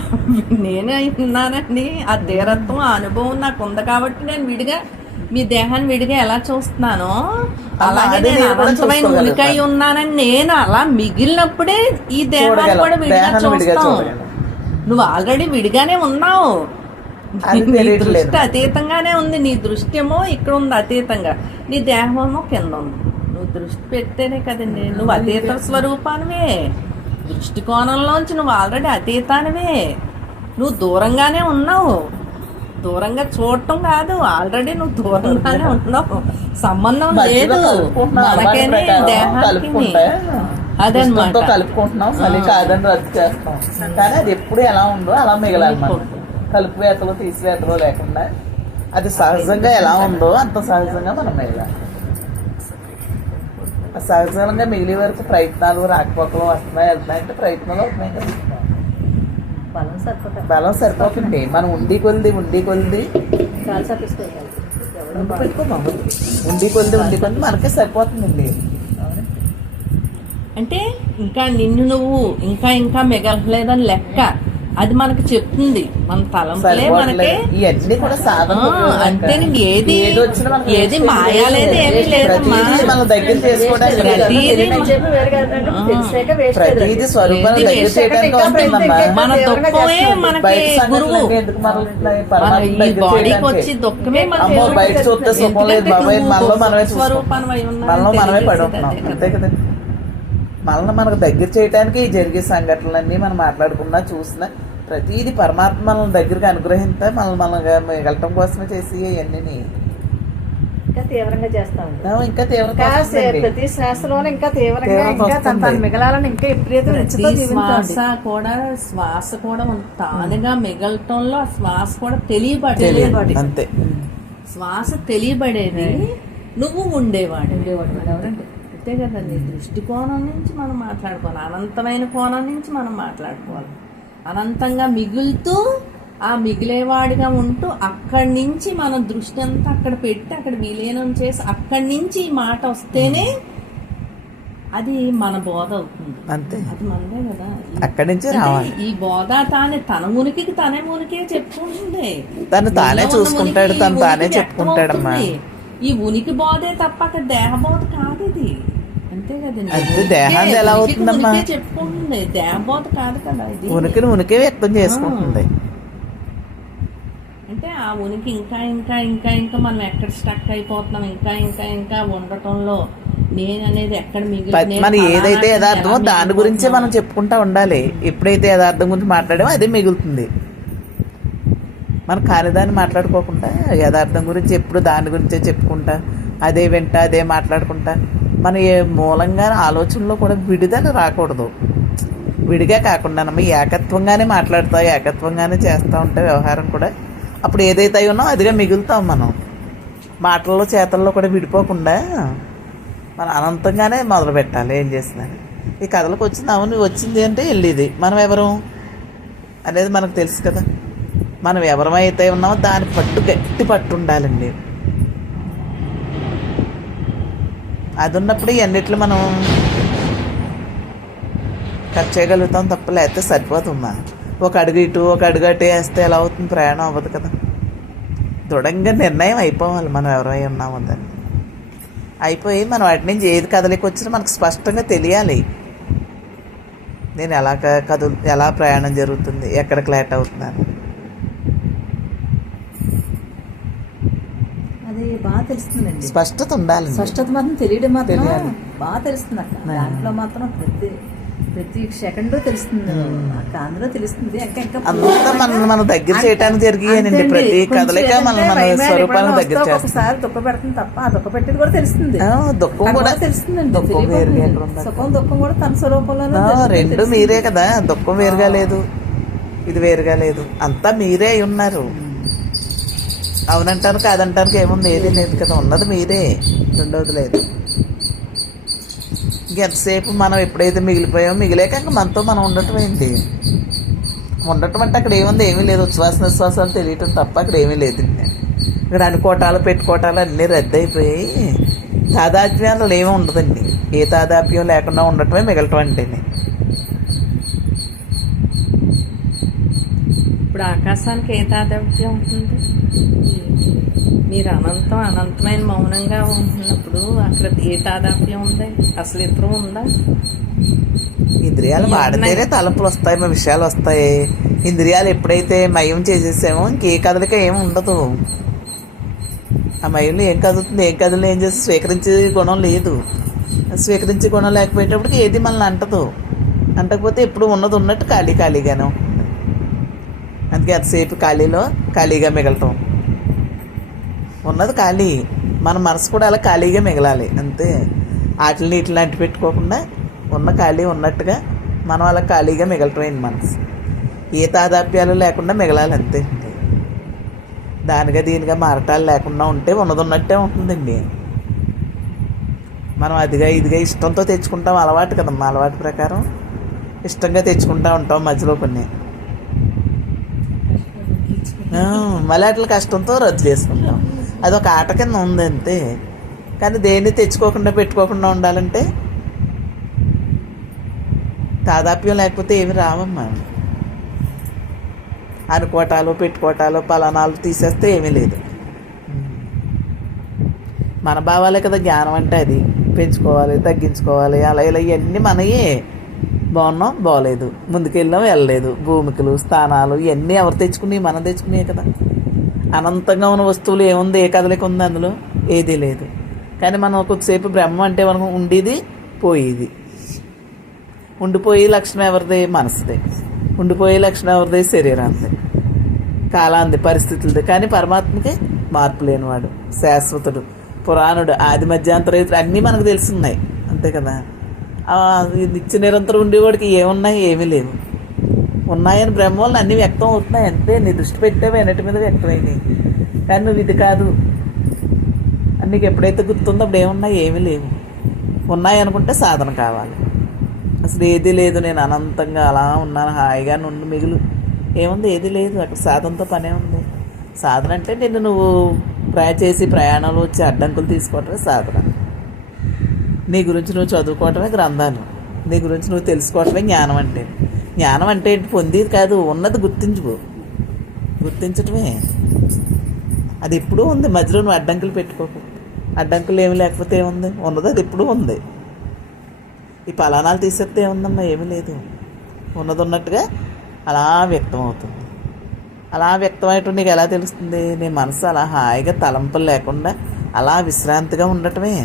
నేనే ఉన్నానండి, ఆ ధీరత్వం ఆ అనుభవం నాకు ఉంది కాబట్టి నేను విడిగా మీ దేహాన్ని విడిగా ఎలా చూస్తున్నానో అలాగే నేను అనంతమైన ఉనికై ఉన్నానని నేను అలా మిగిలినప్పుడే ఈ దేహాన్ని కూడా విడిగా చూస్తాం. నువ్వు ఆల్రెడీ విడిగానే ఉన్నావు. నీ దృష్టి అతీతంగానే ఉంది. నీ దృష్టి ఏమో ఇక్కడ ఉంది అతీతంగా, నీ దేహమేమో కింద ఉంది. నువ్వు దృష్టి పెడితేనే కదండి నువ్వు అతీత స్వరూపానివే. దృష్టికోణంలోంచి నువ్వు ఆల్రెడీ అతీతానివే. నువ్వు దూరంగానే ఉన్నావు. దూరంగా చూడటం కాదు, ఆల్రెడీ నువ్వు దూరంగానే ఉన్నావు, సంబంధం మధ్యలో లేదు కలుపుకుంటున్నాం, అలవాటు మనకేనే ప్రకారం దేహానికి. కలుపుకుంటే అదనమాట. ఇష్టంతో కలుపుకుంటున్నాం, మళ్ళీ కాదని రద్దు చేస్తాం. కానీ అది ఎప్పుడు ఎలా ఉందో అలా మిగలాలి మనం. కలుపువేతలు తీసివేతలు లేకుండా అది సహజంగా ఎలా ఉందో అంత సహజంగా మనం మిగలాలి. సహజంగా మిగిలే వరకు ప్రయత్నాలు రాకపోకలు వస్తున్నాయి వెళ్తున్నాయి అంటే ప్రయత్నాలు అవుతున్నాయి కదా. బలం సరిపోతుంది. బలం సరిపోతుంది. మనం ఉండి కొలిది చాలా సరిపోతుంది. ఉండి కొలిది మనకే సరిపోతుందండి. అంటే ఇంకా నిన్ను నువ్వు ఇంకా ఇంకా మిగలలేదని లెక్క, అది మనకు చెప్తుంది. మన తలంపులే మనకి ఇవన్నీ కూడా సాధన. అంతే. ఏది వచ్చినా మనకి ఏది మాయా లేదు, ఏమీ లేదమ్మా. ప్రతిదీ మన దగ్గర చేసుకోవడానికి ప్రతిదీ స్వరూపాన్ని దగ్గర చేయడానికి వస్తుందమ్మా. మన దుఃఖమే మనకి బయట గురువు. సంఘటనలకి ఎందుకు మనల్ని ఇట్లా మన పరమాత్మ ఈ దగ్గర బాడీకి చేయడానికి? వచ్చి దుఃఖమే అమ్మో బయట చూస్తే సుఖం లేదు బాబాయ్, మనలో మనమే స్వరూపాన్ని మనలో మనమే పడి ఉంటున్నాం. అంతే కదా. మనల్ని మనకు దగ్గర చేయడానికి ఈ జరిగే సంఘటనలన్నీ మనం మాట్లాడుకున్నా చూసినా ప్రతిదీ పరమాత్మ మనల్ని దగ్గరికి అనుగ్రహించే మనల్ని మనం మిగలటం కోసమే చేసి ఇవన్నీ ఇంకా తీవ్రంగా చేస్తా ఉంటాం. ఇంకా తీవ్రంగా ప్రతి శ్వాసలోనే ఇంకా తీవ్రంగా ఇంకా తన మిగలాలని ఇంకా శ్వాస కూడా తానుగా మిగలటంలో ఆ శ్వాస కూడా తెలియబడేది. అంతే. శ్వాస తెలియబడేది, నువ్వు ఉండేవాడు. ఎవరండి? అంతే కదండి. దృష్టికోణం నుంచి మనం మాట్లాడుకోవాలి, అనంతమైన కోణం నుంచి మనం మాట్లాడుకోవాలి. అనంతంగా మిగులుతూ ఆ మిగిలేవాడిగా ఉంటూ అక్కడి నుంచి మన దృష్టి అంతా అక్కడ పెట్టి అక్కడ విలీనం చేసి అక్కడి నుంచి ఈ మాట వస్తేనే అది మన బోధ అవుతుంది. అంతే. అది మనదే కదా. అక్కడి నుంచి రావాలి. ఈ బోధ తన మునికికి తనే మునికే చెప్పుకుంటుంది. తను తానే చూసుకుంటాడు, తను తానే చెప్పుకుంటాడమ్మా. ఈ ఉనికి బోధే తప్ప అక్కడ దేహ బోధ కాదు ఇది. అంతే కదండి. అది దేహాన్ని ఎలా అవుతుందమ్మా? చెప్పుకుంటుంది, దేహ బోధ కాదు కదా ఇది. ఉనికే వ్యక్తం చేసుకుంటుంది. అంటే ఆ ఉనికి ఇంకా ఇంకా ఇంకా ఇంకా మనం ఎక్కడ స్టక్ అయిపోతున్నాం, ఇంకా ఇంకా ఇంకా ఉండటంలో నేను అనేది ఎక్కడ మిగిలి మన ఏదైతే యథార్థమో దాని గురించే మనం చెప్పుకుంటా ఉండాలి. ఎప్పుడైతే యథార్థం గురించి మాట్లాడామో అదే మిగులుతుంది. మనం కానిదాన్ని మాట్లాడుకోకుండా యథార్థం గురించి ఎప్పుడు దాని గురించే చెప్పుకుంటా అదే అదే మాట్లాడుకుంటా మన ఏ మూలంగా ఆలోచనలో కూడా విడుదల రాకూడదు. విడిగా కాకుండా ఏకత్వంగానే మాట్లాడుతాం, ఏకత్వంగానే చేస్తూ ఉంటే వ్యవహారం కూడా అప్పుడు ఏదైతే ఉన్నా అదిగా మిగులుతాం. మనం మాటల్లో చేతల్లో కూడా విడిపోకుండా మనం అనంతంగానే మొదలు పెట్టాలి. ఏం చేసినా ఈ కథలకు వచ్చింది అవును వచ్చింది అంటే వెళ్ళేది మనం ఎవరు అనేది మనకు తెలుసు కదా. మనం ఎవరమైతే ఉన్నామో దాని గట్టి పట్టు ఉండాలండి. అది ఉన్నప్పుడు అన్నిట్లో మనం కట్ చేయగలుగుతాం తప్ప లేకపోతే సరిపోతుందా. ఒక అడుగు ఇటు ఒక అడుగు అటు వేస్తే ఎలా అవుతుంది, ప్రయాణం అవ్వదు కదా. దృఢంగా నిర్ణయం అయిపోవాలి మనం ఎవరై ఉన్నామో దాన్ని. అయిపోయి మనం వాటి నుంచి ఏది కదలికి వచ్చినా మనకు స్పష్టంగా తెలియాలి. నేను ఎలా ప్రయాణం జరుగుతుంది, ఎక్కడికి లేట్ అవుతున్నాను. అది బాగా తెలుస్తుందండి. స్పష్టత ఉండాలి. స్పష్టత మాత్రం తెలియడం మాత్రం బాగా తెలుస్తుంది అక్క. దాంట్లో మాత్రం ప్రతి సెకండ్ తెలుస్తుంది, అందులో తెలుస్తుంది. అంతా మన దగ్గర చేయడానికి జరిగాయండి. ప్రతి కదలిక మన స్వరూపాలను దగ్గర చేస్తాం. ఒకసారి దుఃఖ పెడుతుంది తప్ప ఆ దుఃఖ పెట్టేది కూడా తెలుస్తుంది. దుఃఖం కూడా తెలుస్తుందండి. సుఖం దుఃఖం కూడా తన స్వరూపంలో రెండు మీరే కదా. దుఃఖం వేరుగా లేదు, ఇది వేరుగా లేదు, అంతా మీరే అయి ఉన్నారు. అవునంటాను కాదంటానికి ఏముంది, ఏది లేదు కదా. ఉన్నది మీరే, రెండోది లేదు. ఇంకెంతసేపు మనం ఎప్పుడైతే మిగిలిపోయామో మిగిలేక ఇంకా మనతో మనం ఉండటం ఏంటి. ఉండటం అంటే అక్కడ ఏముంది, ఏమీ లేదు. ఉచ్ఛ్వాస నిశ్వాసాలు తెలియటం తప్ప అక్కడ ఏమీ లేదు. ఇక్కడ అనుకోవటాలు పెట్టుకోవటాలు అన్నీ రద్దయిపోయి తాదాత్మ్యాలు ఏమీ ఉండదండి. ఏ తాదాత్మ్యం లేకుండా ఉండటమే మిగలటం అంటేనే. ఇప్పుడు ఆకాశానికి ఏ తాదాత్మ్యం ఉంటుంది? మీరు అనంతమైన మౌనంగా ఉంటున్నప్పుడు అక్కడ ఏ తాదాత్మ్యం ఉంది? అసలు ఇతరం ఉందా? ఇంద్రియాలు వాడితేనే తలపులు వస్తాయి, మా విషయాలు వస్తాయి. ఇంద్రియాలు ఎప్పుడైతే మయం చేసేసామో ఇంకే కదలిక ఏమి ఉండదు. ఆ మయంలో ఏం కదులుతుంది, ఏం కదులు ఏం చేసి స్వీకరించే గుణం లేదు. స్వీకరించే గుణం లేకపోయేటప్పటికి ఏది మనల్ని అంటదు. అంటకపోతే ఎప్పుడు ఉన్నది ఉన్నట్టు ఖాళీగానే ఉంటుంది. అందుకే ఎంతసేపు ఖాళీగా మిగలటం. ఉన్నది ఖాళీ, మన మనసు కూడా అలా ఖాళీగా మిగలాలి అంతే. వాటిని వీటిని అంటి పెట్టుకోకుండా ఉన్న ఖాళీ ఉన్నట్టుగా మనం అలా ఖాళీగా మిగలటమైంది మనసు. ఏ తాదాప్యాలు లేకుండా మిగలాలి అంతే. దానిగా దీనిగా మారటాలు లేకుండా ఉంటే ఉన్నది ఉన్నట్టే ఉంటుందండి. మనం అదిగా ఇదిగా ఇష్టంతో తెచ్చుకుంటాం, అలవాటు కదమ్మా. అలవాటు ప్రకారం ఇష్టంగా తెచ్చుకుంటూ ఉంటాం మధ్యలో కొన్ని, మళ్ళీ అట్లా కష్టంతో రద్దు చేసుకుంటాం. అదొక ఆట కింద ఉంది అంతే. కానీ దేన్ని తెచ్చుకోకుండా పెట్టుకోకుండా ఉండాలంటే తాదాప్యం లేకపోతే ఏమి రావమ్మా. అనుకోటాలు పెట్టుకోటాలు పలానాలు తీసేస్తే ఏమీ లేదు. మన భావాలే కదా జ్ఞానం అంటే. అది పెంచుకోవాలి, తగ్గించుకోవాలి, అలా ఇలా ఇవన్నీ మనయే. బాగున్నాం, బాగోలేదు, ముందుకెళ్ళాం, వెళ్ళలేదు, భూమికలు స్థానాలు ఇవన్నీ ఎవరు తెచ్చుకుని? మనం తెచ్చుకునే కదా. అనంతంగా ఉన్న వస్తువులు ఏముంది? ఏ కదలిక ఉంది అందులో? ఏదీ లేదు. కానీ మనం కొద్దిసేపు బ్రహ్మ అంటే మనం ఉండేది పోయేది. ఉండిపోయే లక్షణం ఎవరిది? మనసుదే. ఉండిపోయే లక్షణం ఎవరిది? శరీరాంది, కాలాంది, పరిస్థితులది. కానీ పరమాత్మకి మార్పు లేనివాడు, శాశ్వతుడు, పురాణుడు, ఆది మధ్యాంతరహితుడు అన్నీ మనకు తెలుస్తున్నాయి అంతే కదా. నిత్య నిరంతరం ఉండేవాడికి ఏమున్నాయి? ఏమీ లేవు. ఉన్నాయని బ్రహ్మ వల్ల అన్నీ వ్యక్తం అవుతున్నాయి అంతే. నీ దృష్టి పెట్టావు ఎన్నిటి మీద వ్యక్తమైనవి. కానీ నువ్వు ఇది కాదు, నీకు ఎప్పుడైతే గుర్తుందో అప్పుడు ఏమున్నాయి? ఏమీ లేవు. ఉన్నాయి అనుకుంటే సాధన కావాలి. అసలు ఏదీ లేదు, నేను అనంతంగా అలా ఉన్నాను, హాయిగా నుండి మిగులు ఏముంది? ఏదీ లేదు. అక్కడ సాధనతో పనే ఉంది. సాధన అంటే నిన్ను నువ్వు ప్రయాణంలో వచ్చి అడ్డంకులు తీసుకోవటమే సాధన. నీ గురించి నువ్వు చదువుకోవటమే గ్రంథాలు. నీ గురించి నువ్వు తెలుసుకోవటమే జ్ఞానం అంటే. జ్ఞానం అంటే ఏంటి? పొందేది కాదు, ఉన్నది గుర్తించటమే. అది ఎప్పుడూ ఉంది. మధ్యలో నువ్వు అడ్డంకులు పెట్టుకోకు. అడ్డంకులు ఏమి లేకపోతే ఏముంది? ఉన్నది అది ఎప్పుడూ ఉంది. ఈ పలానాలు తీసేస్తే ఏముందమ్మా? ఏమీ లేదు. ఉన్నది ఉన్నట్టుగా అలా వ్యక్తం అవుతుంది. అలా వ్యక్తమయ్యటం నీకు ఎలా తెలుస్తుంది? నీ మనసు అలా హాయిగా తలంపులు లేకుండా అలా విశ్రాంతిగా ఉండటమే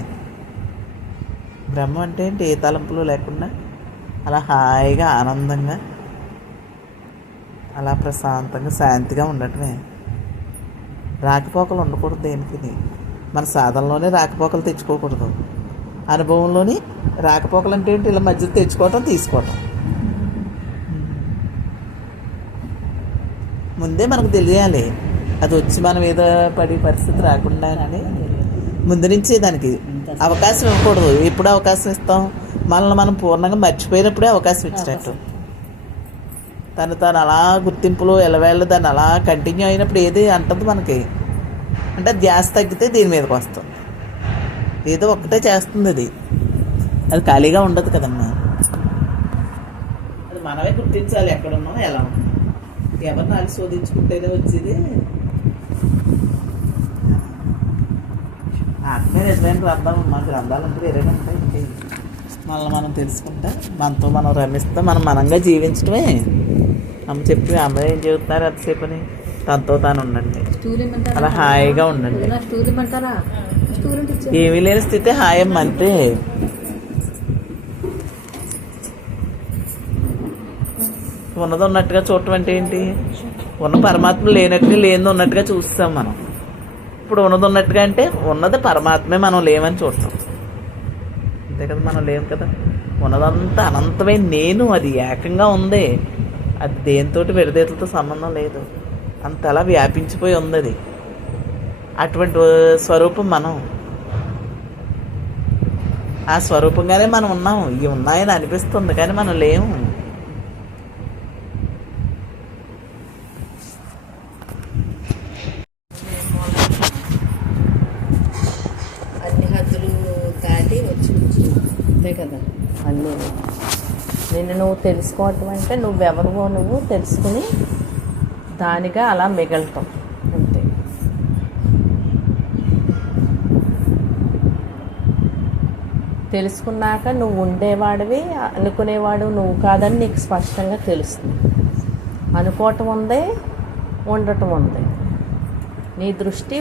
బ్రహ్మ అంటే. ఏంటి? ఏ తలంపులు లేకుండా అలా హాయిగా ఆనందంగా అలా ప్రశాంతంగా శాంతిగా ఉండటమే. రాకపోకలు ఉండకూడదు దేనికి. మన సాధనలోనే రాకపోకలు తెచ్చుకోకూడదు. అనుభవంలోని రాకపోకలు అంటే ఏంటి? ఇలా మధ్యలో తెచ్చుకోవటం, తీసుకోవటం. ముందే మనకు తెలియాలి. అది వచ్చి మనం ఏదో పడే పరిస్థితి రాకుండా అని ముందు నుంచే దానికి అవకాశం ఇవ్వకూడదు. ఎప్పుడు అవకాశం ఇస్తాం? మనల్ని మనం పూర్ణంగా మర్చిపోయినప్పుడే అవకాశం ఇచ్చినట్టు. తను అలా గుర్తింపులో ఎలవేళ్ళు దాన్ని అలా కంటిన్యూ అయినప్పుడు ఏది అంటుంది మనకి అంటే ధ్యాస తగ్గితే దీని మీదకి వస్తుంది. ఏదో ఒక్కటే చేస్తుంది అది ఖాళీగా ఉండదు కదమ్మా. అది మనమే గుర్తించాలి ఎక్కడున్నాం, ఎలా ఉన్నాం. ఎవరిని అలా శోధించుకుంటేనే వచ్చేది. ఆత్మే నిజమైన గ్రంథం. మా గ్రంథాలంటే వేరే ఉంటాయి. మనల్ని మనం తెలుసుకుంటా, మనతో మనం రమిస్తా, మనం మనంగా జీవించడమే. అమ్మ చెప్పి అమ్మ ఏం చెబుతున్నారు అంతసేపని తనతో తాను ఉండండి, అలా హాయిగా ఉండండి. ఏమీ లేని స్థితి హాయమ్మ అంతే. ఉన్నది ఉన్నట్టుగా చూడటం అంటే ఏంటి? ఉన్న పరమాత్మ లేనిది ఉన్నట్టుగా చూస్తాం మనం. ఇప్పుడు ఉన్నది ఉన్నట్టుగా అంటే ఉన్నది పరమాత్మే, మనం లేమని చూడటం అంతే కదా. మనం లేము కదా. ఉన్నదంతా అనంతమైన నేను, అది ఏకంగా ఉంది. అది దేనితోటి విడదీతలతో సంబంధం లేదు. అంతలా వ్యాపించిపోయి ఉంది అది. అటువంటి స్వరూపం మనం. ఆ స్వరూపంగానే మనం ఉన్నాము. ఇవి ఉన్నాయని అనిపిస్తుంది కానీ మనం లేము. అన్ని హద్దులు దాటి వచ్చి అంతే కదా. అన్నీ నిన్ను నువ్వు తెలుసుకోవటం అంటే నువ్వెవరివో నువ్వు తెలుసుకుని దానిగా అలా మిగలటం అంతే. తెలుసుకున్నాక నువ్వు ఉండేవాడివి, అనుకునేవాడు నువ్వు కాదని నీకు స్పష్టంగా తెలుస్తుంది. అనుకోవటం ఉంది, ఉండటం ఉంది. నీ దృష్టి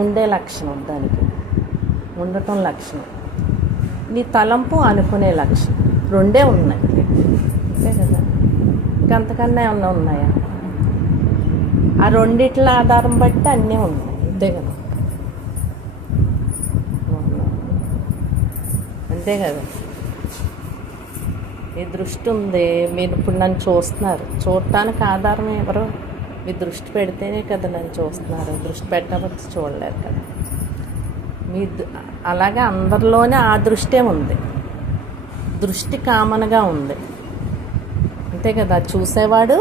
ఉండే లక్షణం, దానికి ఉండటం లక్షణం. నీ తలంపు అనుకునే లక్షణం. రెండే ఉన్నాయి అంతే కదా. ఇంకంతకన్నా ఏమన్నా ఉన్నాయా? ఆ రెండిట్ల ఆధారం బట్టి అన్నీ ఉన్నాయి, అంతే కదా. అంతే కదా. మీ దృష్టి ఉంది, మీరు ఇప్పుడు నన్ను చూస్తున్నారు, చూడటానికి ఆధారం ఎవరు? మీ దృష్టి పెడితేనే కదా నన్ను చూస్తున్నారు, దృష్టి పెట్టకపోతే చూడలేరు కదా. మీ అలాగే అందరిలోనే ఆ దృష్టే ఉంది, దృష్టి కామన్గా ఉంది, అంతే కదా. చూసేవాడు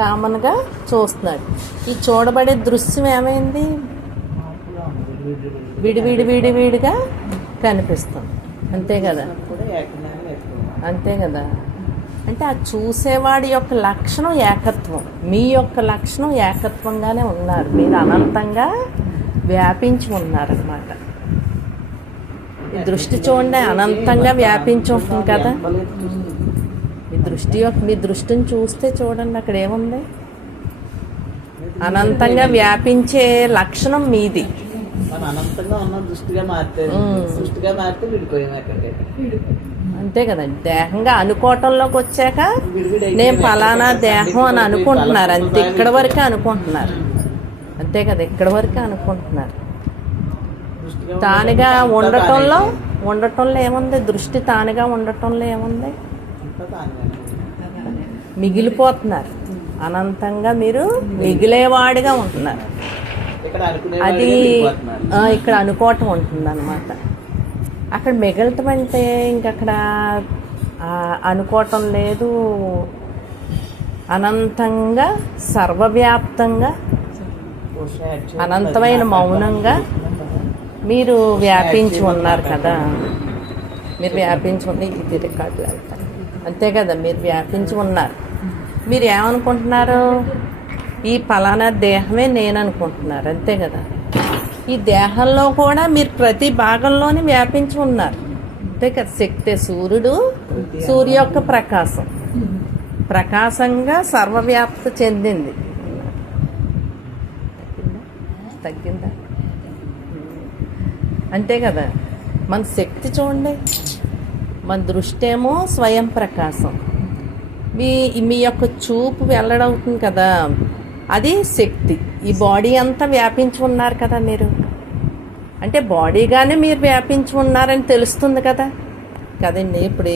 కామన్గా చూస్తున్నాడు. ఈ చూడబడే దృశ్యం ఏమైంది? విడివిడిగా కనిపిస్తుంది, అంతే కదా. అంతే కదా. అంటే ఆ చూసేవాడి యొక్క లక్షణం ఏకత్వం, మీ యొక్క లక్షణం ఏకత్వంగానే ఉన్నారు, మీరు అనంతంగా వ్యాపించి ఉన్నారనమాట. ఈ దృష్టి చూడండి, అనంతంగా వ్యాపించి ఉంటుంది కదా. మీ దృష్టిని చూస్తే చూడండి, అక్కడ ఏముంది? అనంతంగా వ్యాపించే లక్షణం మీది. మనం అనంతంగా ఉన్న దృష్టిగా మారితే విడిపోయాం అక్కడికి. అంతే కదండి. దేహంగా అనుకోవటంలోకి వచ్చాక నేను ఫలానా దేహం అని అనుకుంటున్నారు, అంతే. ఇక్కడ వరకే అనుకుంటున్నారు, అంతే కదా. ఇక్కడ వరకే అనుకుంటున్నారు. తానుగా ఉండటంలో ఏముంది? దృష్టి తానుగా ఉండటంలో ఏముంది? మిగిలిపోతున్నారు, అనంతంగా మీరు మిగిలేవాడిగా ఉంటున్నారు. అది ఇక్కడ అనుకోవటం ఉంటుంది అన్నమాట. అక్కడ మిగలటం అంటే ఇంకక్కడ అనుకోవటం లేదు, అనంతంగా సర్వవ్యాప్తంగా అనంతమైన మౌనంగా మీరు వ్యాపించి ఉన్నారు కదా. మీరు వ్యాపించి ఉంది, ఇది రికార్డులు వెళ్తారు, అంతే కదా. మీరు వ్యాపించి ఉన్నారు. మీరు ఏమనుకుంటున్నారు? ఈ ఫలానా దేహమే నేను అనుకుంటున్నారు, అంతే కదా. ఈ దేహంలో కూడా మీరు ప్రతి భాగంలోనే వ్యాపించి ఉన్నారు, అంతే కదా. శక్తి సూర్య యొక్క ప్రకాశంగా సర్వవ్యాప్త చెందింది. తగ్గిందా? అంతే కదా. మన శక్తి చూడండి, మన దృష్టి ఏమో స్వయం ప్రకాశం. మీ యొక్క చూపు వెల్లడవుతుంది కదా, అది శక్తి. ఈ బాడీ అంతా వ్యాపించి ఉన్నారు కదా మీరు, అంటే బాడీగానే మీరు వ్యాపించి ఉన్నారని తెలుస్తుంది కదా కదండి. ఇప్పుడు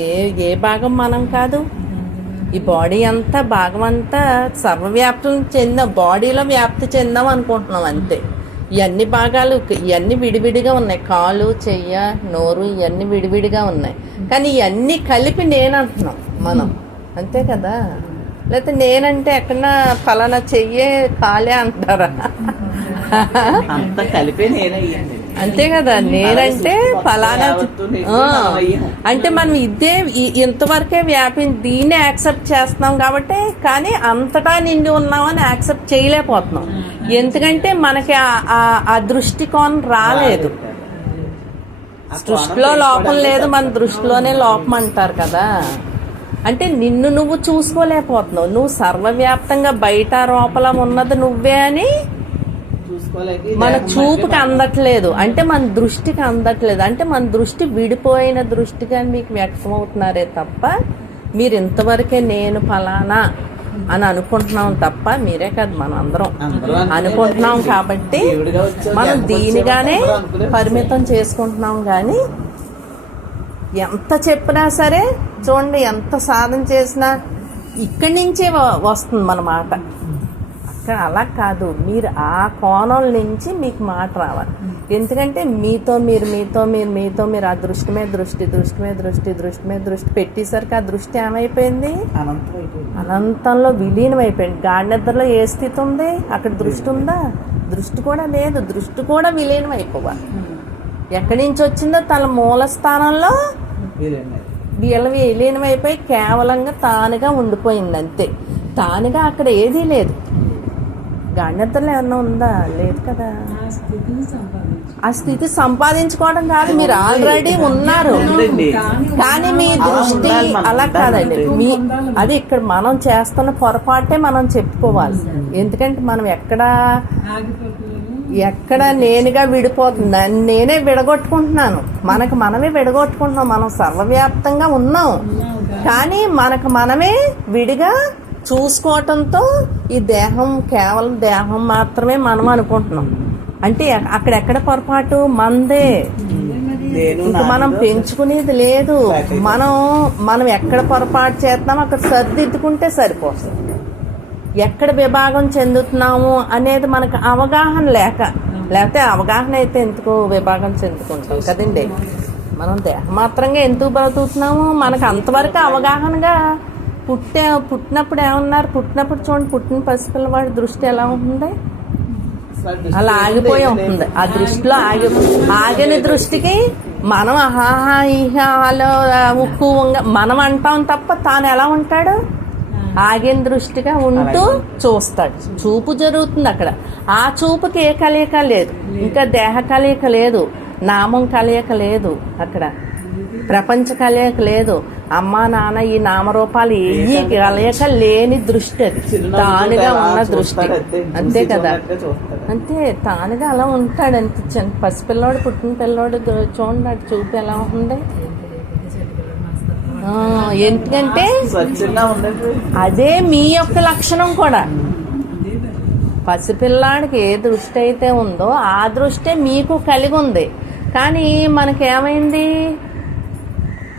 ఏ భాగం మనం కాదు, ఈ బాడీ అంతా భాగం అంతా సర్వవ్యాప్తం చెందాం, బాడీలో వ్యాప్తి చెందాం అనుకుంటున్నాం, అంతే. ఇవన్నీ భాగాలు ఇవన్నీ విడివిడిగా ఉన్నాయి, కాలు చెయ్య నోరు ఇవన్నీ విడివిడిగా ఉన్నాయి, కానీ ఇవన్నీ కలిపి నేనంటున్నాం మనం, అంతే కదా. లేకపోతే నేనంటే ఎక్కడన్నా ఫలానా చెయ్యే కాలే అంటారా? అంత కలిపే నేనయ్యండి, అంతే కదా. నేనంటే ఫలానా అంటే మనం ఇంతవరకే దీన్ని యాక్సెప్ట్ చేస్తున్నాం కాబట్టి, కానీ అంతటా నిండి ఉన్నామని యాక్సెప్ట్ చేయలేకపోతున్నాం. ఎందుకంటే మనకి ఆ దృష్టికోణం రాలేదు. సృష్టిలో లోపం లేదు, మన దృష్టిలోనే లోపం అంటారు కదా. అంటే నిన్ను నువ్వు చూసుకోలేకపోతున్నావు, నువ్వు సర్వవ్యాప్తంగా బయట లోపల ఉన్నది నువ్వే అని మన చూపుకి అందట్లేదు, అంటే మన దృష్టికి అందట్లేదు. అంటే మన దృష్టి విడిపోయిన దృష్టిగా మీకు వ్యక్తమవుతున్నారే తప్ప, మీరు ఇంతవరకే నేను ఫలానా అని అనుకుంటున్నాం తప్ప, మీరే కాదు మనం అందరం అనుకుంటున్నాం. కాబట్టి మనం దీనిగానే పరిమితం చేసుకుంటున్నాం. కానీ ఎంత చెప్పినా సరే చూడండి, ఎంత సాధన చేసినా ఇక్కడి నుంచే వస్తుంది మన మాట. అక్కడ అలా కాదు, మీరు ఆ కోణం నుంచి మీకు మాట రావాలి. ఎందుకంటే మీతో మీరు ఆ దృష్టి మీద దృష్టి పెట్టేసరికి ఆ దృష్టి ఏమైపోయింది? అనంతంలో విలీనం అయిపోయింది. గాఢ నిద్రలో ఏ స్థితి ఉంది? అక్కడ దృష్టి ఉందా? దృష్టి కూడా లేదు, దృష్టి కూడా విలీనం అయిపోవాలి. ఎక్కడి నుంచి వచ్చిందో తన మూల స్థానంలో విలీనం అయిపోయి కేవలంగా తానుగా ఉండిపోయింది, అంతే. తానుగా అక్కడ ఏదీ లేదు. గాఢనిద్రలో ఏమన్నా ఉందా? లేదు కదా. ఆ స్థితి సంపాదించుకోవడం కాదు, మీరు ఆల్రెడీ ఉన్నారు. కానీ మీ దృష్టి అలా కాదండి. అది ఇక్కడ మనం చేస్తున్న పొరపాటే మనం చెప్పుకోవాలి. ఎందుకంటే మనం ఎక్కడ నేనుగా విడిపోతుంది, నేనే విడగొట్టుకుంటున్నాను, మనమే విడగొట్టుకుంటున్నాం. మనం సర్వవ్యాప్తంగా ఉన్నాం, కానీ మనమే విడిగా చూసుకోవటంతో ఈ దేహం కేవలం దేహం మాత్రమే మనం అనుకుంటున్నాం. అంటే అక్కడెక్కడ పొరపాటు మందే. నేను ఇంక మనం పెంచుకునేది లేదు. మనం ఎక్కడ పొరపాటు చేస్తున్నామో అక్కడ సర్దిద్దుకుంటే సరిపోతుంది. ఎక్కడ విభాగం చెందుతున్నాము అనేది మనకు అవగాహన లేకపోతే అవగాహన అయితే ఎందుకు విభాగం చెందుకుంటాం కదండి. మనం దేహమాత్రంగా ఎందుకు బ్రతుకుతున్నాము మనకు అంతవరకు అవగాహనగా పుట్టినప్పుడు ఏమన్నారు, పుట్టినప్పుడు చూడండి, పుట్టిన పసిపిల్లవాడి దృష్టి ఎలా ఉంటుంది, అలా ఆగిపోయి ఉంటుంది. ఆ దృష్టిలో ఆగిన దృష్టికి మనం ఆహా ఈహాలో ఉక్కు మనం అంటాం తప్ప తాను ఎలా ఉంటాడు, ఆగిన దృష్టిగా ఉంటూ చూస్తాడు. చూపు జరుగుతుంది అక్కడ. ఆ చూపుకి ఏ కలయిక లేదు, ఇంకా దేహ కలయిక లేదు, నామం కలయిక లేదు, అక్కడ ప్రపంచ కలయిక లేదు. అమ్మా నాన్న ఈ నామరూపాలు ఏ కలయిక లేని దృష్టి అది, తానుగా ఉన్న దృష్టి. అంతే కదా, అంతే తానుగా అలా ఉంటాడు. అంతే పసిపిల్లోడు పుట్టిన పిల్లోడు చూడండి అటు చూపు ఎలా ఉంది. ఎందుకంటే అదే మీ యొక్క లక్షణం కూడా. పసిపిల్లాడికి ఏ దృష్టి అయితే ఉందో ఆ దృష్టే మీకు కలిగి ఉంది. కానీ మనకేమైంది,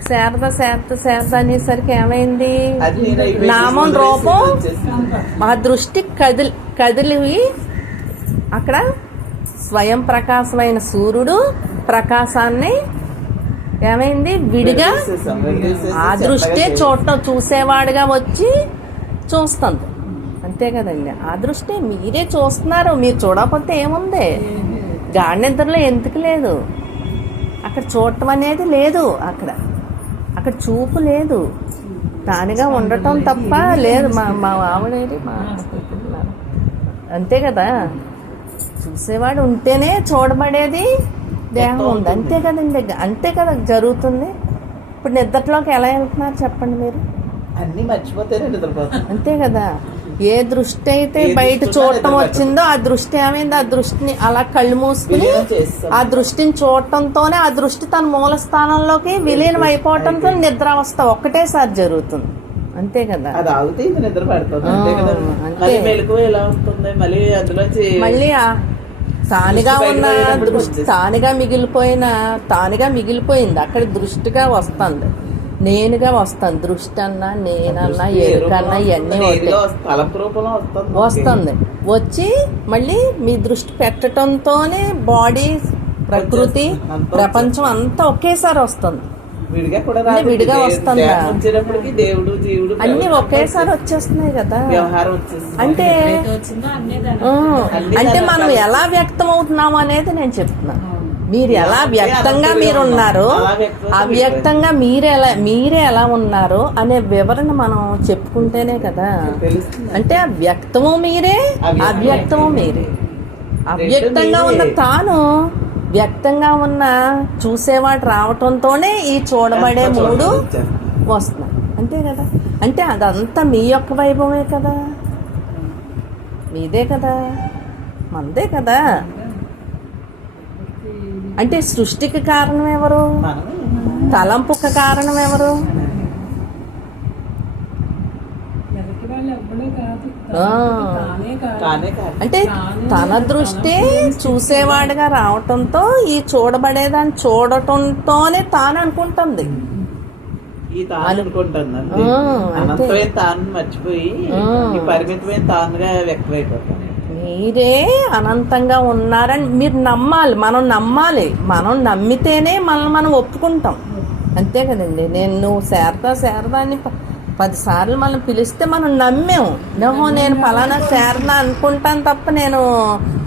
శారద అనేసరికి ఏమైంది, నామం రూపం ఆ దృష్టి కదిలి అక్కడ స్వయం ప్రకాశమైన సూర్యుడు ప్రకాశాన్ని ఏమైంది విడిగా ఆ దృష్టే చూసేవాడిగా వచ్చి చూస్తుంది. అంతే కదండి, ఆ దృష్టి మీరే చూస్తున్నారు. మీరు చూడకపోతే ఏముంది, గాఢ నిద్రలో ఎందుకు లేదు, అక్కడ చూడటం అనేది లేదు, అక్కడ చూపు లేదు, తానుగా ఉండటం తప్ప లేదు. మా ఆవిడేది అంతే కదా, చూసేవాడు ఉంటేనే చూడబడేది దేహం ఉంది. అంతే కదండి, అంతే కదా జరుగుతుంది. ఇప్పుడు నిద్రలోకి ఎలా వెళ్తున్నారు చెప్పండి మీరు, అన్ని మర్చిపోతారు నిద్రపోతారు. అంతే కదా, ఏ దృష్టి అయితే బయట చూడటం వచ్చిందో ఆ దృష్టి ఏమైంది, ఆ దృష్టిని అలా కళ్ళు మూసుకుని ఆ దృష్టిని చూడటంతోనే ఆ దృష్టి తన మూల స్థానంలోకి విలీనం అయిపోవటంతో నిద్రావస్థ ఒక్కటేసారి జరుగుతుంది. అంతే కదా, నిద్ర పడుతుంది. మళ్ళీ తానుగా ఉన్న దృష్టి తానుగా మిగిలిపోయింది అక్కడ దృష్టిగా వస్తుంది, నేనుగా వస్తాను. దృష్టి అన్నా నేనన్నా ఎరుకన్నా ఇవన్నీ వస్తుంది. వచ్చి మళ్ళీ మీ దృష్టి పెట్టడంతోనే బాడీ, ప్రకృతి, ప్రపంచం అంతా ఒకేసారి వస్తుంది. విడిగా వస్తుందా, అన్ని ఒకేసారి వచ్చేస్తున్నాయి కదా. అంటే మనం ఎలా వ్యక్తం అవుతున్నాము అనేది నేను చెప్తున్నాను. మీరు ఎలా వ్యక్తంగా మీరున్నారో, అవ్యక్తంగా మీరే ఎలా ఉన్నారో అనే వివరణ మనం చెప్పుకుంటేనే కదా. అంటే వ్యక్తము మీరే, అవ్యక్తము మీరే. అవ్యక్తంగా ఉన్న తాను వ్యక్తంగా ఉన్న చూసేవాడు రావటంతోనే ఈ చూడబడే మూడు వస్తున్నాయి. అంతే కదా, అంటే అదంతా మీ యొక్క వైభవమే కదా, మీదే కదా, మనదే కదా. అంటే సృష్టికి కారణం ఎవరు, తలంపుకి కారణం ఎవరు, అంటే తన దృష్టి చూసేవాడిగా రావటంతో ఈ చూడబడేదాన్ని చూడటంతోనే తాను అనుకుంటుంది. మీరే అనంతంగా ఉన్నారని మీరు నమ్మాలి. మనం నమ్మితేనే మనం ఒప్పుకుంటాం. అంతే కదండి. నువ్వు శారదా అని 10 సార్లు మనం పిలిస్తే మనం నమ్మాము. నేను ఫలానా శారద అనుకుంటాను తప్ప నేను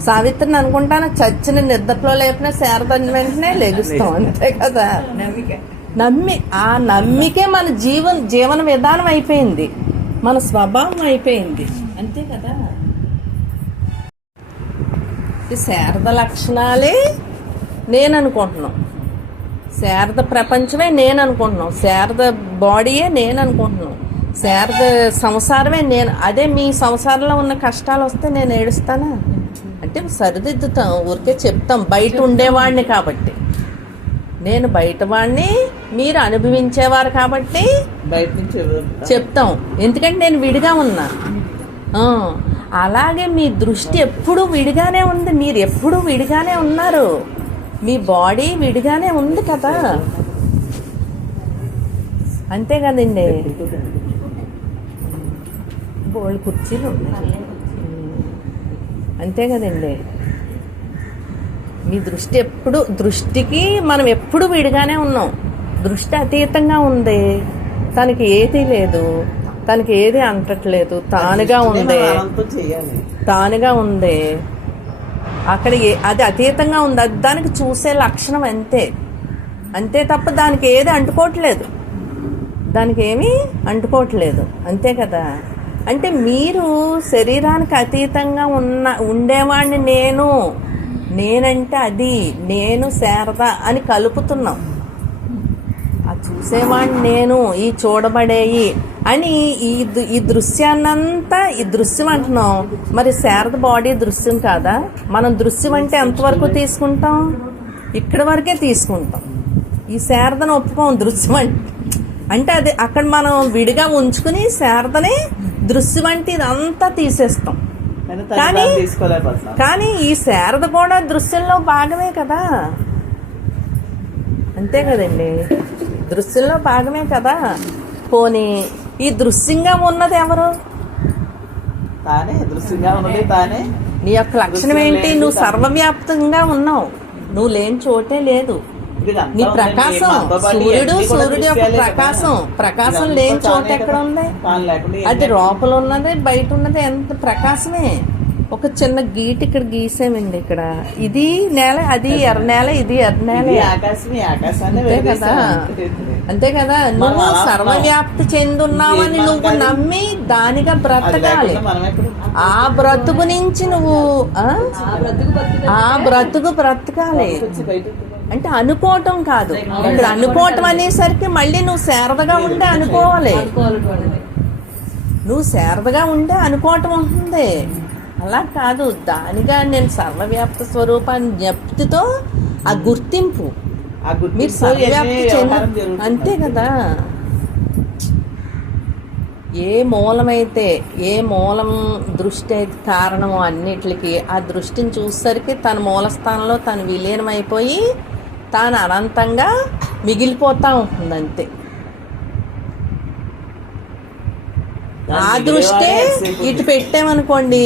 సావిత్రిని అనుకుంటాను. చచ్చిన నిద్రలో లేపిన శారద వెంటనే లెగుస్తాం. అంతే కదా, ఆ నమ్మికే మన జీవన విధానం అయిపోయింది, మన స్వభావం అయిపోయింది. అంతే కదా. ఈ శారద లక్షణాలే నేను అనుకుంటున్నాం, శారద ప్రపంచమే నేను అనుకుంటున్నాం, శారద బాడీయే నేను అనుకుంటున్నాం, శారద సంసారమే నేను. అదే మీ సంసారంలో ఉన్న కష్టాలు వస్తే నేను ఏడుస్తానా అంటే సరిదిద్దుతాం, ఊరికే చెప్తాం బయట ఉండేవాడిని కాబట్టి. నేను బయట వాడిని, మీరు అనుభవించేవారు కాబట్టి బయట నుంచి చెప్తాం. ఎందుకంటే నేను విడిగా ఉన్నా. ఆ, అలాగే మీ దృష్టి ఎప్పుడూ విడిగానే ఉంది. మీరు ఎప్పుడూ విడిగానే ఉన్నారు. మీ బాడీ విడిగానే ఉంది కదా. అంతే కదండి. బోల్డ్ కుర్చీలు ఉన్నాయి. అంతే కదండి. మీ దృష్టి ఎప్పుడు, దృష్టికి మనం ఎప్పుడు విడిగానే ఉన్నాం. దృష్టి అతీతంగా ఉంది. తనకి ఏది లేదు, తనకి ఏది అంటట్లేదు, తానుగా ఉంది, తానుగా ఉంది. అక్కడ అది అతీతంగా ఉంది. అది దానికి చూసే లక్షణం అంతే. అంతే తప్ప దానికి ఏది అంటుకోవట్లేదు, దానికి ఏమీ అంటుకోవట్లేదు. అంతే కదా. అంటే మీరు శరీరానికి అతీతంగా ఉండేవాడిని నేనంటే అది, నేను శారద అని కలుపుతున్నాం. ఆ చూసేవాడిని నేను, ఈ చూడబడేయి అని ఈ దృశ్యాన్నంతా ఈ దృశ్యం అంటున్నాం. మరి శారద బాడీ దృశ్యం కాదా? మనం దృశ్యం అంటే ఎంతవరకు తీసుకుంటాం? ఇక్కడి వరకే తీసుకుంటాం. ఈ శారదను ఒప్పుకోం దృశ్యం అంటే అది అక్కడ మనం విడిగా ఉంచుకుని శారదనే దృశ్యం అంటే ఇదంతా తీసేస్తాం. కానీ ఈ శారద కూడా దృశ్యంలో భాగమే కదా. అంతే కదండి, దృశ్యంలో భాగమే కదా. పోనీ ఈ దృశ్యంగా ఉన్నది ఎవరు? తానే. దృశ్యంగా ఉన్నది తానే. నీ యొక్క లక్షణం ఏంటి? నువ్వు సర్వవ్యాప్తంగా ఉన్నావు. నువ్వు లేని చోటే లేదు. నీ ప్రకాశం, సూర్యుడి యొక్క ప్రకాశం లేని చోట ఎక్కడ ఉంది? అది లోపల ఉన్నది, బయట ఉన్నది. ఎంత ప్రకాశమే. ఒక చిన్న గీట ఇక్కడ గీసామండి. ఇక్కడ ఇది నేల, అది ఎర్ర నేల, ఇది ఎర్ర నేల. అంతే కదా. అంతే కదా. నువ్వు సర్వవ్యాప్తి చెందున్నావని నువ్వు నమ్మి దానిగా బ్రతకాలి. ఆ బ్రతుకు నుంచి నువ్వు ఆ బ్రతుకు బ్రతకాలి. అంటే అనుకోవటం కాదు. ఇక్కడ అనుకోవటం అనేసరికి మళ్ళీ నువ్వు శారదగా ఉండే అనుకోవాలి. నువ్వు శారదగా ఉండే అనుకోవటం ఉంటుంది. అలా కాదు. దానిగా నేను సర్వవ్యాప్త స్వరూపాన్ని జ్ఞప్తితో ఆ గుర్తింపు మీరు సర్వవ్యాప్తి చెంది. అంతే కదా. ఏ మూలం దృష్టి అయితే కారణమో అన్నిటికీ, ఆ దృష్టిని చూసేసరికి తన మూలస్థానంలో తను విలీనమైపోయి తాను అనంతంగా మిగిలిపోతా ఉంటుంది. అంతే. ఆ దృష్టే ఇటు పెట్టామనుకోండి,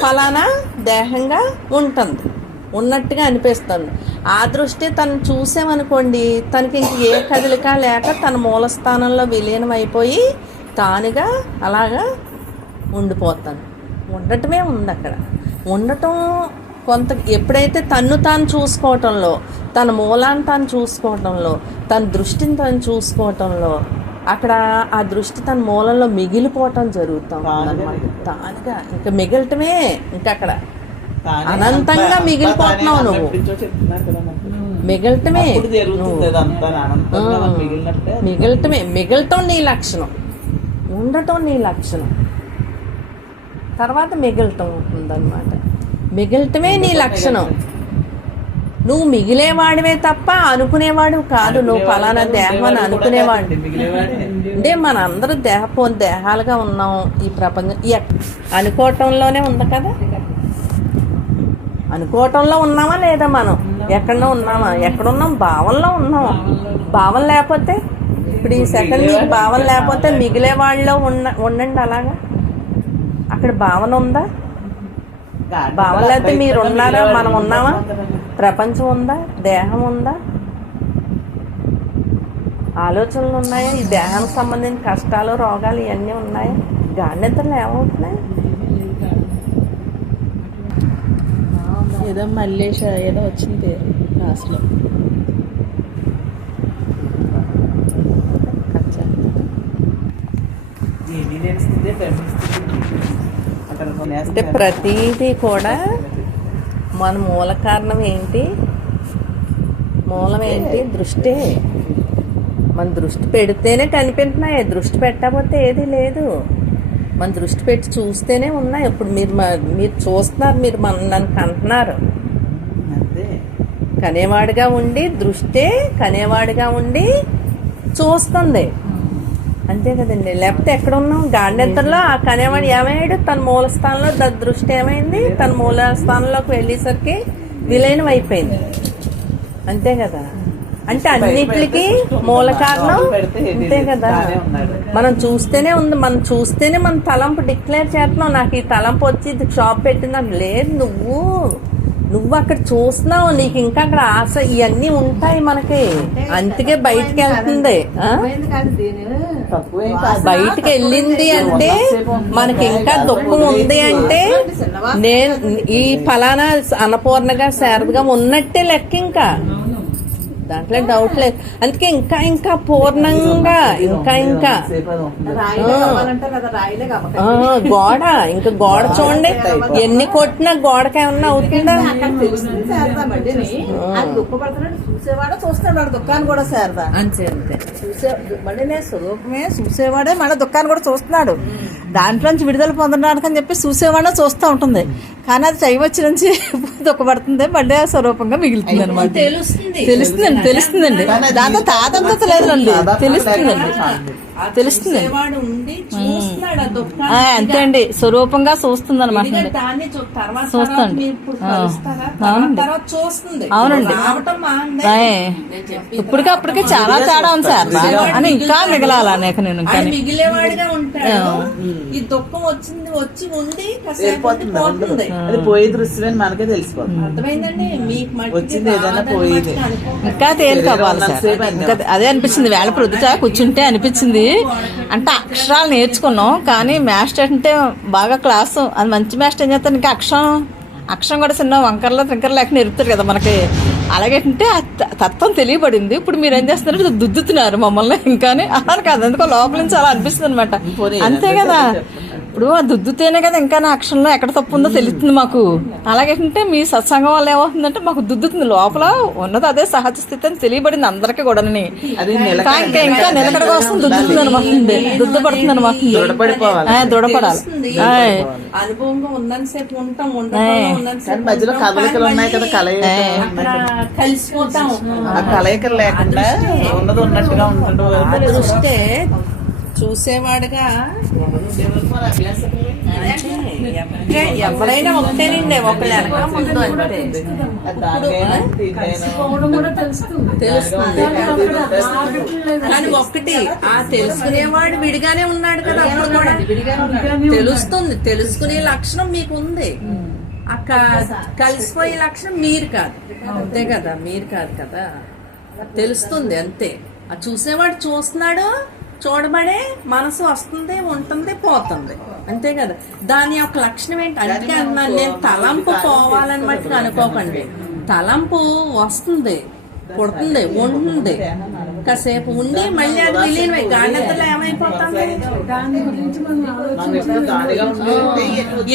ఫలానా దేహంగా ఉంటుంది, ఉన్నట్టుగా అనిపిస్తుంది. ఆ దృష్టి తను చూసామనుకోండి, తనకి ఇంక ఏ కదలిక లేక తన మూలస్థానంలో విలీనం అయిపోయి తానుగా అలాగా ఉండిపోతాను. ఉండటమే ఉంది అక్కడ. ఉండటం కొంత ఎప్పుడైతే తన్ను తాను చూసుకోవటంలో, తన మూలాన్ని తాను చూసుకోవటంలో, తన దృష్టిని తాను చూసుకోవటంలో, అక్కడ ఆ దృష్టి తన మూలంలో మిగిలిపోవటం జరుగుతాం అన్నమాట. తానుగా ఇంకా మిగలటమే. ఇంకా అక్కడ అనంతంగా మిగిలిపోతున్నావు నువ్వు. మిగలటమే మిగలటం నీ లక్షణం. ఉండటం నీ లక్షణం. తర్వాత మిగలటం ఉంటుందన్నమాట. మిగలటమే నీ లక్షణం. నువ్వు మిగిలేవాడివే తప్ప అనుకునేవాడు కాదు. నువ్వు ఫలానా దేహం అని అనుకునేవాడు అంటే మనందరూ దేహాలుగా ఉన్నాం. ఈ ప్రపంచం అనుకోవటంలోనే ఉంది కదా. అనుకోవటంలో ఉన్నామా లేదా? మనం ఎక్కడో ఉన్నామా? ఎక్కడున్నాం? భావంలో ఉన్నాం. భావం లేకపోతే ఇప్పుడు ఈ సెకండ్ మీకు భావన లేకపోతే మిగిలే వాళ్ళలో ఉండండి. అలాగా అక్కడ భావన ఉందా? భావన లేకపోతే మీరు ఉన్నారా? మనం ఉన్నామా? ప్రపంచం ఉందా? దేహం ఉందా? ఆలోచనలు ఉన్నాయా? ఈ దేహానికి సంబంధించిన కష్టాలు, రోగాలు ఇవన్నీ ఉన్నాయా? గాఢనిద్రలు ఏమవుతున్నాయి? ఏదో మల్లేష ఏదో వచ్చింది పేరు క్లాస్లో. అంటే ప్రతిదీ కూడా మన మూల కారణం ఏంటి? మూలం ఏంటి? దృష్టే. మన దృష్టి పెడితేనే కనిపిస్తున్నాయి. దృష్టి పెట్టకపోతే ఏది లేదు. మన దృష్టి పెట్టి చూస్తేనే ఉన్నాయి. ఇప్పుడు మీరు చూస్తున్నారు, మీరు నన్ను కంటున్నారు. కనేవాడిగా ఉండి దృష్టే కనేవాడిగా ఉండి చూస్తుంది. అంతే కదండి. లేకపోతే ఎక్కడ ఉన్నాం గాండెంతర్లో ఆ కనేవాడు ఏమయ్యాడు, తన మూల స్థానంలో దృష్టి ఏమైంది, తన మూల స్థానంలోకి వెళ్ళేసరికి విలీనం అయిపోయింది. అంతే కదా. అంటే అన్నిటికి మూల కారణం అంతే కదా. మనం చూస్తేనే ఉంది, మనం చూస్తేనే మన తలంపు డిక్లేర్ చేస్తున్నాం. నాకు ఈ తలంపు వచ్చి ఇది షాప్ పెట్టిందా, లేదు నువ్వు అక్కడ చూస్తున్నావు, నీకు ఇంకా అక్కడ ఆశ ఇవన్నీ ఉంటాయి మనకి, అందుకే బయటికి వెళ్తుంది. బయటికి వెళ్ళింది అంటే మనకి ఇంకా దుఃఖం ఉంది అంటే నేను ఈ ఫలానా అన్నపూర్ణగా శారదగా ఉన్నట్టే లెక్క. ఇంకా దాంట్లో డౌట్ లేదు. అందుకే ఇంకా ఇంకా పూర్ణంగా ఇంకా గోడ ఇంకా గోడ చూడండి, ఎన్ని కొట్టినా గోడకి ఏమన్నా అవుతుందా? చూసేవాడే చూస్తాడు దుఃఖాన్ని కూడా శారదా. అంతే అంతే. మళ్ళీ నేను స్వరూపమే చూసేవాడే మళ్ళీ దుఃఖాన్ని కూడా చూస్తున్నాడు. దాంట్లోంచి విడుదల పొందడానికి అని చెప్పి చూసేవాడే చూస్తూ ఉంటుంది. కానీ అది టైం వచ్చి నుంచి దుఃఖపడుతుంది, మళ్ళీ ఆ స్వరూపంగా మిగులుతుంది అనమాట. తెలుస్తుందండి. దాంతో తాతంతో లేదండి, తెలుస్తుందండి. అంతే అండి, స్వరూపంగా చూస్తుంది అనమాట. అవునండి. ఇప్పటికప్పటికే చాలా తేడా ఉంది సార్ అని ఇంకా మిగలాల అనేక నేను మిగిలేవాడిగా ఉంటాడు. ఈ దుఃఖం వచ్చింది వచ్చి ఉండి అది పోయే దృశ్యం మనకే తెలిసిపోతుంది. అర్థమైందండి మీకు వచ్చింది ఏదైనా పోయేది. ఇంకా తేలిక అవ్వాలి సార్. ఇంకా అదే అనిపించింది వేళ ప్రొద్దుట కూర్చుంటే అనిపించింది. అంటే అక్షరాలు నేర్చుకున్నాం కానీ మాస్టర్ అంటే బాగా క్లాసు, అది మంచి మాస్టర్ ఏం చేస్తాను, ఇంకా అక్షరం కూడా చిన్న వంకరలో తింకర లేక నేర్పుతారు కదా మనకి. అలాగే అంటే తత్వం తెలియబడింది. ఇప్పుడు మీరు ఏం చేస్తున్నారు, దుద్దుతున్నారు మమ్మల్ని. ఇంకానే అలా కాదు, అందుకో లోపల నుంచి అలా అనిపిస్తుంది అనమాట. అంతే కదా. ఇప్పుడు ఆ దుద్దుతేనే కదా ఇంకా నా అక్షరంలో ఎక్కడ తప్పు ఉందో తెలుస్తుంది మాకు. అలాగేంటే మీ సత్సంగం వల్ల ఏమవుతుందంటే మాకు దుద్దుతుంది, లోపల ఉన్నది అదే సహజ స్థితి అని తెలియబడింది అందరికీ కూడా. ఇంకా నిలకడ కోసం దుద్దుతుంది అనమాట, దుద్దపడుతుంది అనమాట. దృఢపడాలి. అనుభవంగా ఉన్నంతసేపు ఉంటాం, మధ్యలో కదలికలు ఉన్నాయి కదా, కలిసిపోతాం. ఆ కలయికలు లేకుండా ఉన్నది ఉన్నట్టుగా ఉంటుంది. దృష్టే చూసేవాడుగా ఎవరైనా ఒకటేనండి, ఒకళ్ళు వెనక ముందు అంతే. తెలుస్తుంది కానీ ఒక్కటి ఆ తెలుసుకునేవాడు విడిగానే ఉన్నాడు కదా, అప్పుడు కూడా తెలుస్తుంది. తెలుసుకునే లక్షణం మీకు ఉంది, కలిసిపోయే లక్షణం మీరు కాదు. అంతే కదా, మీరు కాదు కదా. తెలుస్తుంది అంతే. ఆ చూసేవాడు చూస్తున్నాడు, చూడబడే మనసు వస్తుంది, ఉంటుంది, పోతుంది. అంతే కదా. దాని యొక్క లక్షణం ఏంటి? అందుకే అన్నాను నేను, తలంపు పోవాలని మట్టుకు అనుకోకండి. తలంపు వస్తుంది, పుడుతుంది, ఉంటుంది, కాసేపు ఉండి మళ్ళీ అది విలీనమై గాఢతలో ఏమైపోతుంది.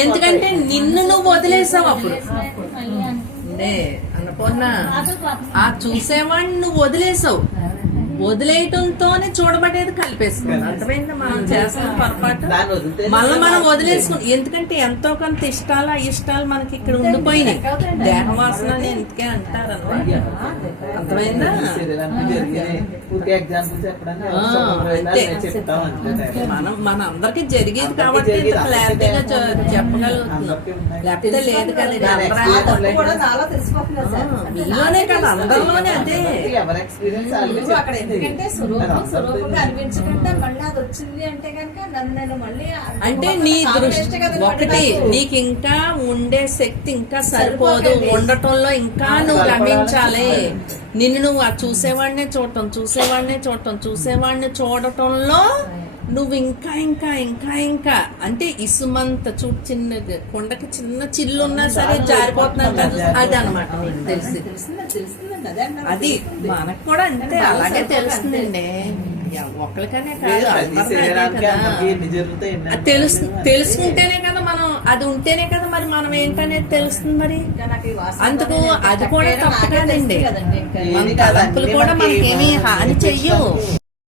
ఎందుకంటే నిన్ను నువ్వు వదిలేసావు అప్పుడు. అన్నపూర్ణ, ఆ చూసేవాడిని నువ్వు వదిలేసావు. వదిలేయటంతోనే చూడబడేది కలిపేసుకుంది. అర్థమైందా మనం చేస్తున్న పొరపాటు? మళ్ళీ మనం వదిలేసుకుంటాం. ఎందుకంటే ఎంతో కొంత ఇష్టాలు మనకి ఇక్కడ ఉండిపోయినాయి. దేహవాసన ఎందుకే అంటారు అన్నమాట. అర్థమైందా? మన అందరికి జరిగేది కాబట్టి క్లారిటీగా చెప్పగలుగుతున్నాం. లేకపోతే లేదు కదా, మీలోనే కదా, అందరిలోనే అదే. ఎందుకంటే స్వరూపంగా అనిపించకుండా మళ్ళీ అది వచ్చింది అంటే కనుక నన్ను మళ్ళీ అంటే నీ దృష్టి ఒకటి, నీకు ఇంకా ఉండే శక్తి ఇంకా సరిపోదు, ఉండటంలో ఇంకా నువ్వు గమనించాలి. నిన్ను నువ్వు ఆ చూసేవాడినే చూడటంలో నువ్వు ఇంకా అంటే ఇసుమంత చిన్న కొండకి చిన్న చిల్లు ఉన్నా సరే జారిపోతున్నాను కదా, అది అనమాట. అది మనకు కూడా అంతే, అలాగే తెలుస్తుందండి. ఒక్కరికనే కాదు, తెలుసుకుంటేనే కదా మనం, అది ఉంటేనే కదా మరి మనం ఏంటనేది తెలుస్తుంది. మరి అందుకు అది కూడా తప్పు కాదండి. మన తలంపులు కూడా మనకేమీ హాని చెయ్యవు.